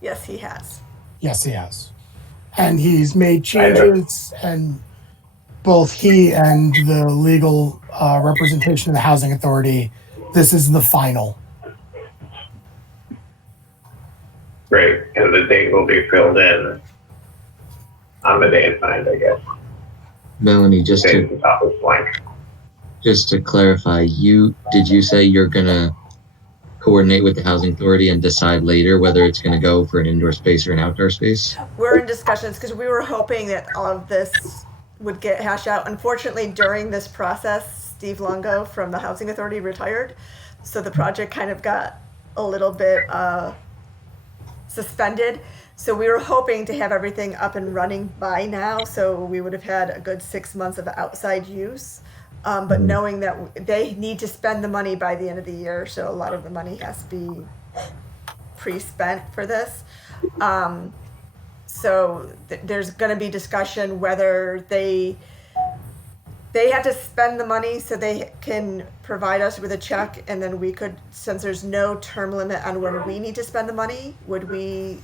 Yes, he has. Yes, he has. And he's made changes, and both he and the legal representation of the Housing Authority, this is the final. Great, and the date will be filled in on the day assigned, I guess. Melanie, just Date at the top is blank. to clarify, did you say you're gonna coordinate with the Housing Authority and decide later whether it's gonna go for an indoor space or an outdoor space? We're in discussions because we were hoping that all of this would get hashed out. Unfortunately, during this process, Steve Longo from the Housing Authority retired, so the project kind of got a little bit suspended. So we were hoping to have everything up and running by now, so we would have had a good 6 months of outside use. But knowing that they need to spend the money by the end of the year, so a lot of the money has to be pre-spent for this. So there's going to be discussion whether they have to spend the money so they can provide us with a check, and then we could, since there's no term limit on when we need to spend the money, would we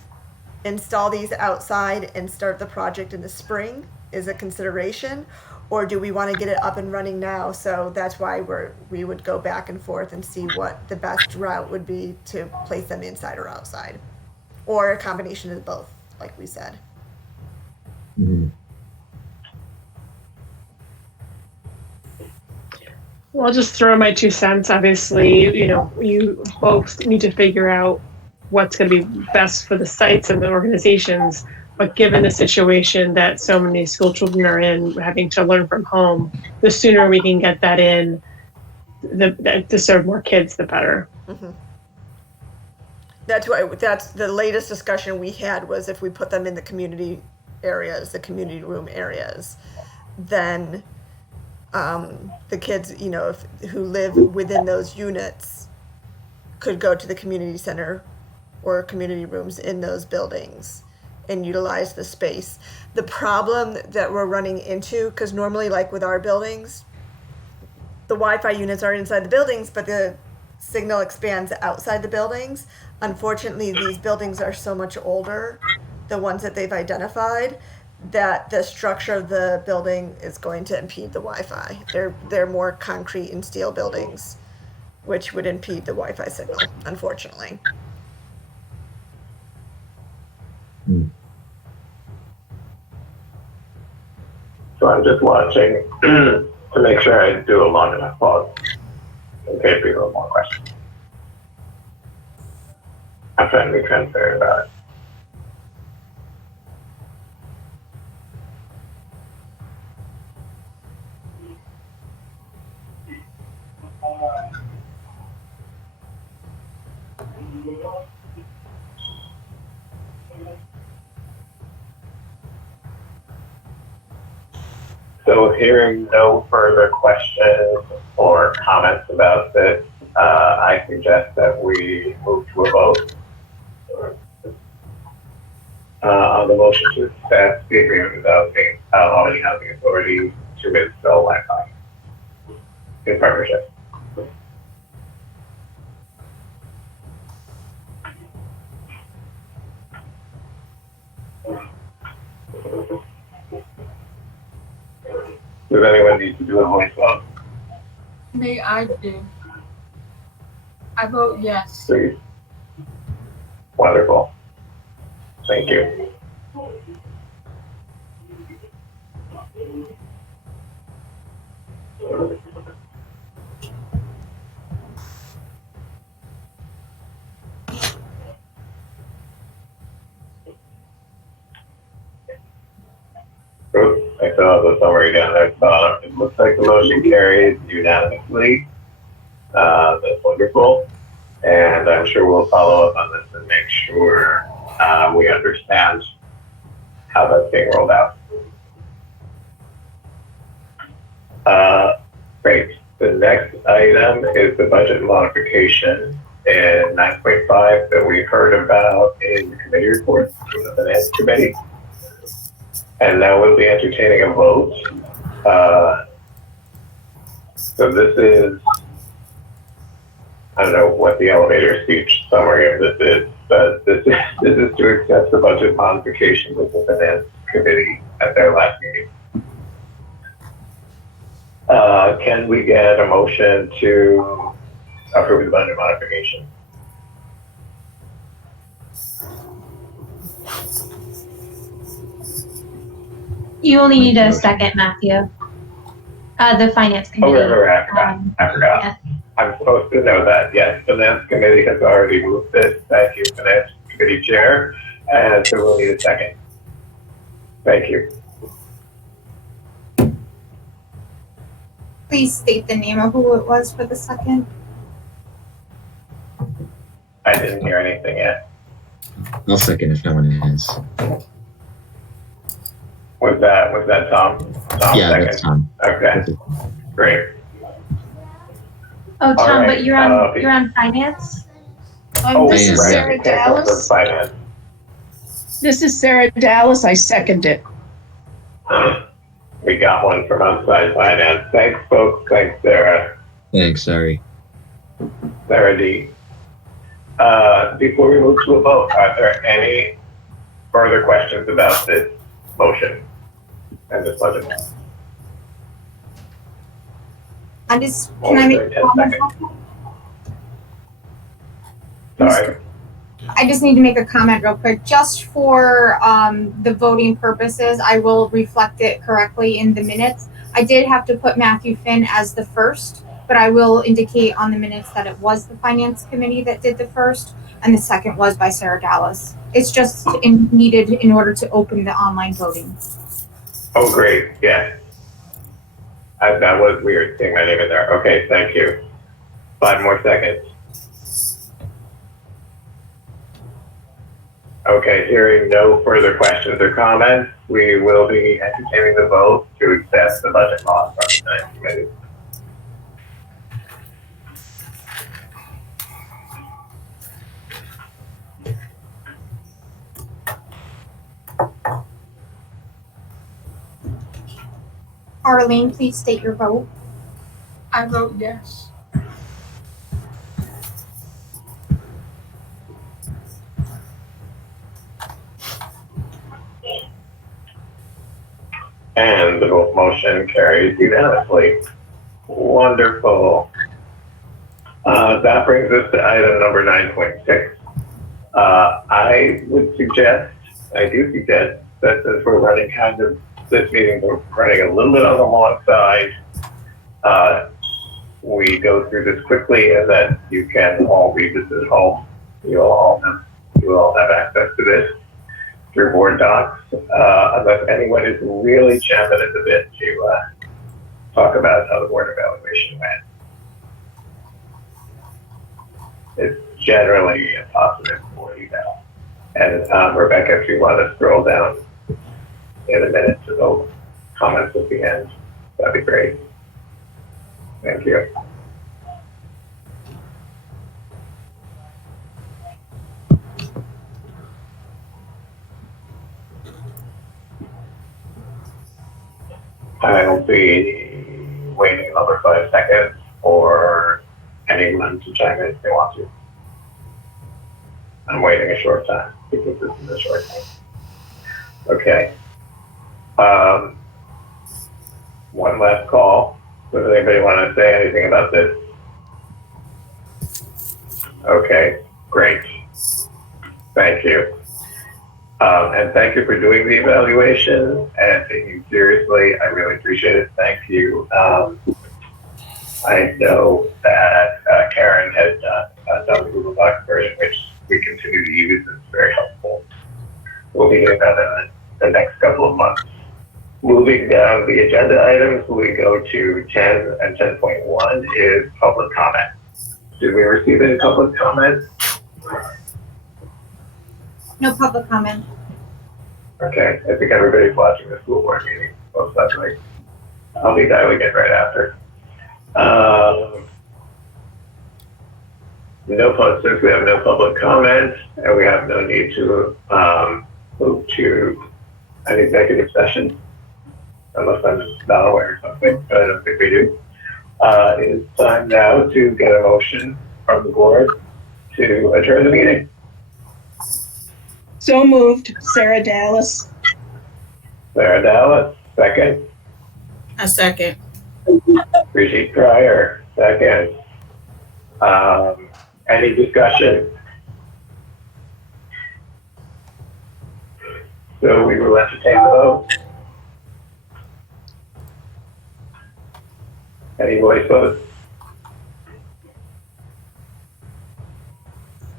install these outside and start the project in the spring is a consideration, or do we want to get it up and running now? So that's why we would go back and forth and see what the best route would be to place them inside or outside, or a combination of both, like we said. Mhm. Well, I'll just throw my 2 cents. Obviously, you both need to figure out what's going to be best for the sites and the organizations. But given the situation that so many school children are in, having to learn from home, the sooner we can get that in, to serve more kids, the better. Mm-hmm. That's the latest discussion we had, was if we put them in the community areas, the community room areas, then the kids, who live within those units could go to the community center or community rooms in those buildings and utilize the space. The problem that we're running into, because normally, like with our buildings, the Wi-Fi units are inside the buildings, but the signal expands outside the buildings. Unfortunately, these buildings are so much older, the ones that they've identified, that the structure of the building is going to impede the Wi-Fi. They're more concrete and steel buildings, which would impede the Wi-Fi signal, unfortunately. So I'm just watching to make sure I do a long enough pause in case we have more questions. I'm trying to be transparent about it. So hearing no further questions or comments about this, I suggest that we move to a vote on the motion to accept the agreement with Albany Housing Authority to install Wi-Fi in partnership. Does anyone need to do a voice vote? May I do? I vote yes. Please. Wonderful. Thank you. Oops, I saw the summary down there. It looks like the motion carries unanimously. That's wonderful. And I'm sure we'll follow up on this and make sure we understand how that's being rolled out. Great. The next item is the budget modification in 9.5 that we heard about in the committee report from the Finance Committee. And now we'll be entertaining a vote. So this is, I don't know what the elevator speech summary of this is, but this is to accept the budget modification with the Finance Committee at their last meeting. Can we get a motion to approve the budget modification? You only need a second, Matthew. The Finance Committee. Oh, right. I forgot. Yeah. I'm supposed to know that. Yes, Finance Committee has already moved it. Thank you, Finance Committee Chair. And so we'll need a second. Thank you. Please state the name of who it was for the second. I didn't hear anything yet. I'll second if no one has. Was that Tom? Tom Yeah, second. that's Tom. Okay, great. Oh, Tom, All right, but you're on finance? This is right. Sarah Can't go for Dallas. finance. This is Sarah Dallas. I second it. We got one from outside finance. Thanks, folks. Thanks, Sarah. Thanks, sorry. Sarah D. Before we move to a vote, are there any further questions about this motion and this budget? I just, can I make a comment? Sorry. I just need to make a comment real quick. Just for the voting purposes, I will reflect it correctly in the minutes. I did have to put Matthew Finn as the first, but I will indicate on the minutes that it was the Finance Committee that did the first, and the second was by Sarah Dallas. It's just needed in order to open the online voting. Oh, great. Yeah. That was weird seeing my name in there. Okay, thank you. 5 more seconds. Okay, hearing no further questions or comments, we will be entertaining the vote to accept the budget law from the Finance Committee. Arlene, please state your vote. I vote yes. And the motion carries unanimously. Wonderful. That brings us to item number 9.6. I do suggest that since we're running this meeting, we're running a little bit on the long side, we go through this quickly and then you can all read this at home. You all have access to this through board docs, unless anyone is really champing at the bit to talk about how the board evaluation went. It's generally a positive for you now. And Rebecca, if you want to scroll down in a minute to those comments at the end, that'd be great. Thank you. I'll be waiting another 5 seconds for anyone to chime in if they want to. I'm waiting a short time because this is a short time. Okay. One last call. Does anybody want to say anything about this? Okay, great. Thank you. And thank you for doing the evaluation and taking it seriously. I really appreciate it. Thank you. I know that Karen had done the Google Docs version, which we continue to use. It's very helpful. We'll be doing that in the next couple of months. Moving down the agenda items, we go to 10 and 10.1 is public comment. Did we receive any public comment? No public comment. Okay, I think everybody's watching the school board meeting, most likely. I'll be dialing in right after. Since we have no public comment and we have no need to move to an executive session, unless I'm not aware of something, but I don't think we do. It's time now to get a motion from the board to adjourn the meeting. So moved, Sarah Dallas. Sarah Dallas, second. A second. Brigitte Pryor, second. Any discussion? So we will entertain the vote. Any voice votes?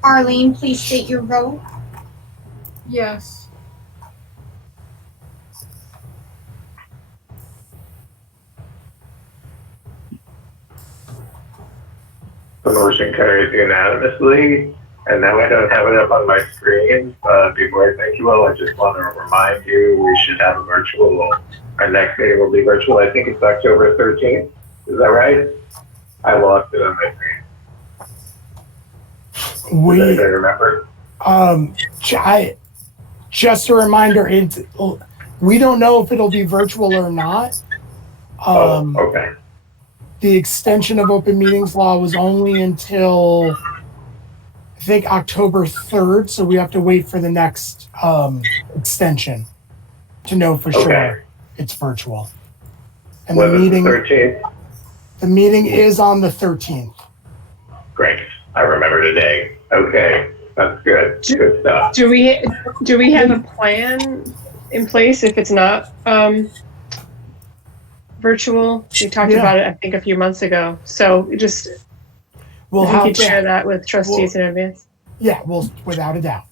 Arlene, please state your vote. Yes. The motion carries unanimously. And now I don't have it up on my screen. Before I thank you all, I just want to remind you we should have a virtual, our next meeting will be virtual. I think it's October 13th. Is that right? I lost it on my screen. Does anybody remember? Just a reminder, we don't know if it'll be virtual or not. Okay. The extension of open meetings law was only until I think October 3rd, so we have to wait for the next extension to know for sure it's virtual. And Was the meeting, it 13th? The meeting is on the 13th. Great. I remember today. Okay. That's good. Good stuff. Do we have a plan in place if it's not virtual? We talked about it, I think, a few months ago. So just We'll if have you could to share that with trustees in advance. Yeah, well, without a doubt.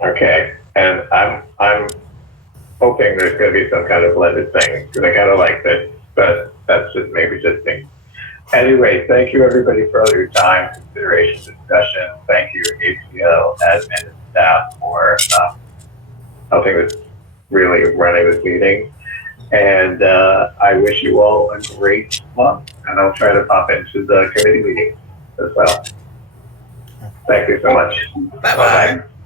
Okay. And I'm hoping there's going to be some kind of blended thing because I kind of like this, but that's just maybe just me. Anyway, thank you everybody for all your time, consideration, discussion. Thank you, HCL, admin, and staff for helping us really running this meeting. And I wish you all a great month, and I'll try to pop into the committee meeting as well. Thank you so much. Bye-bye. Bye-bye.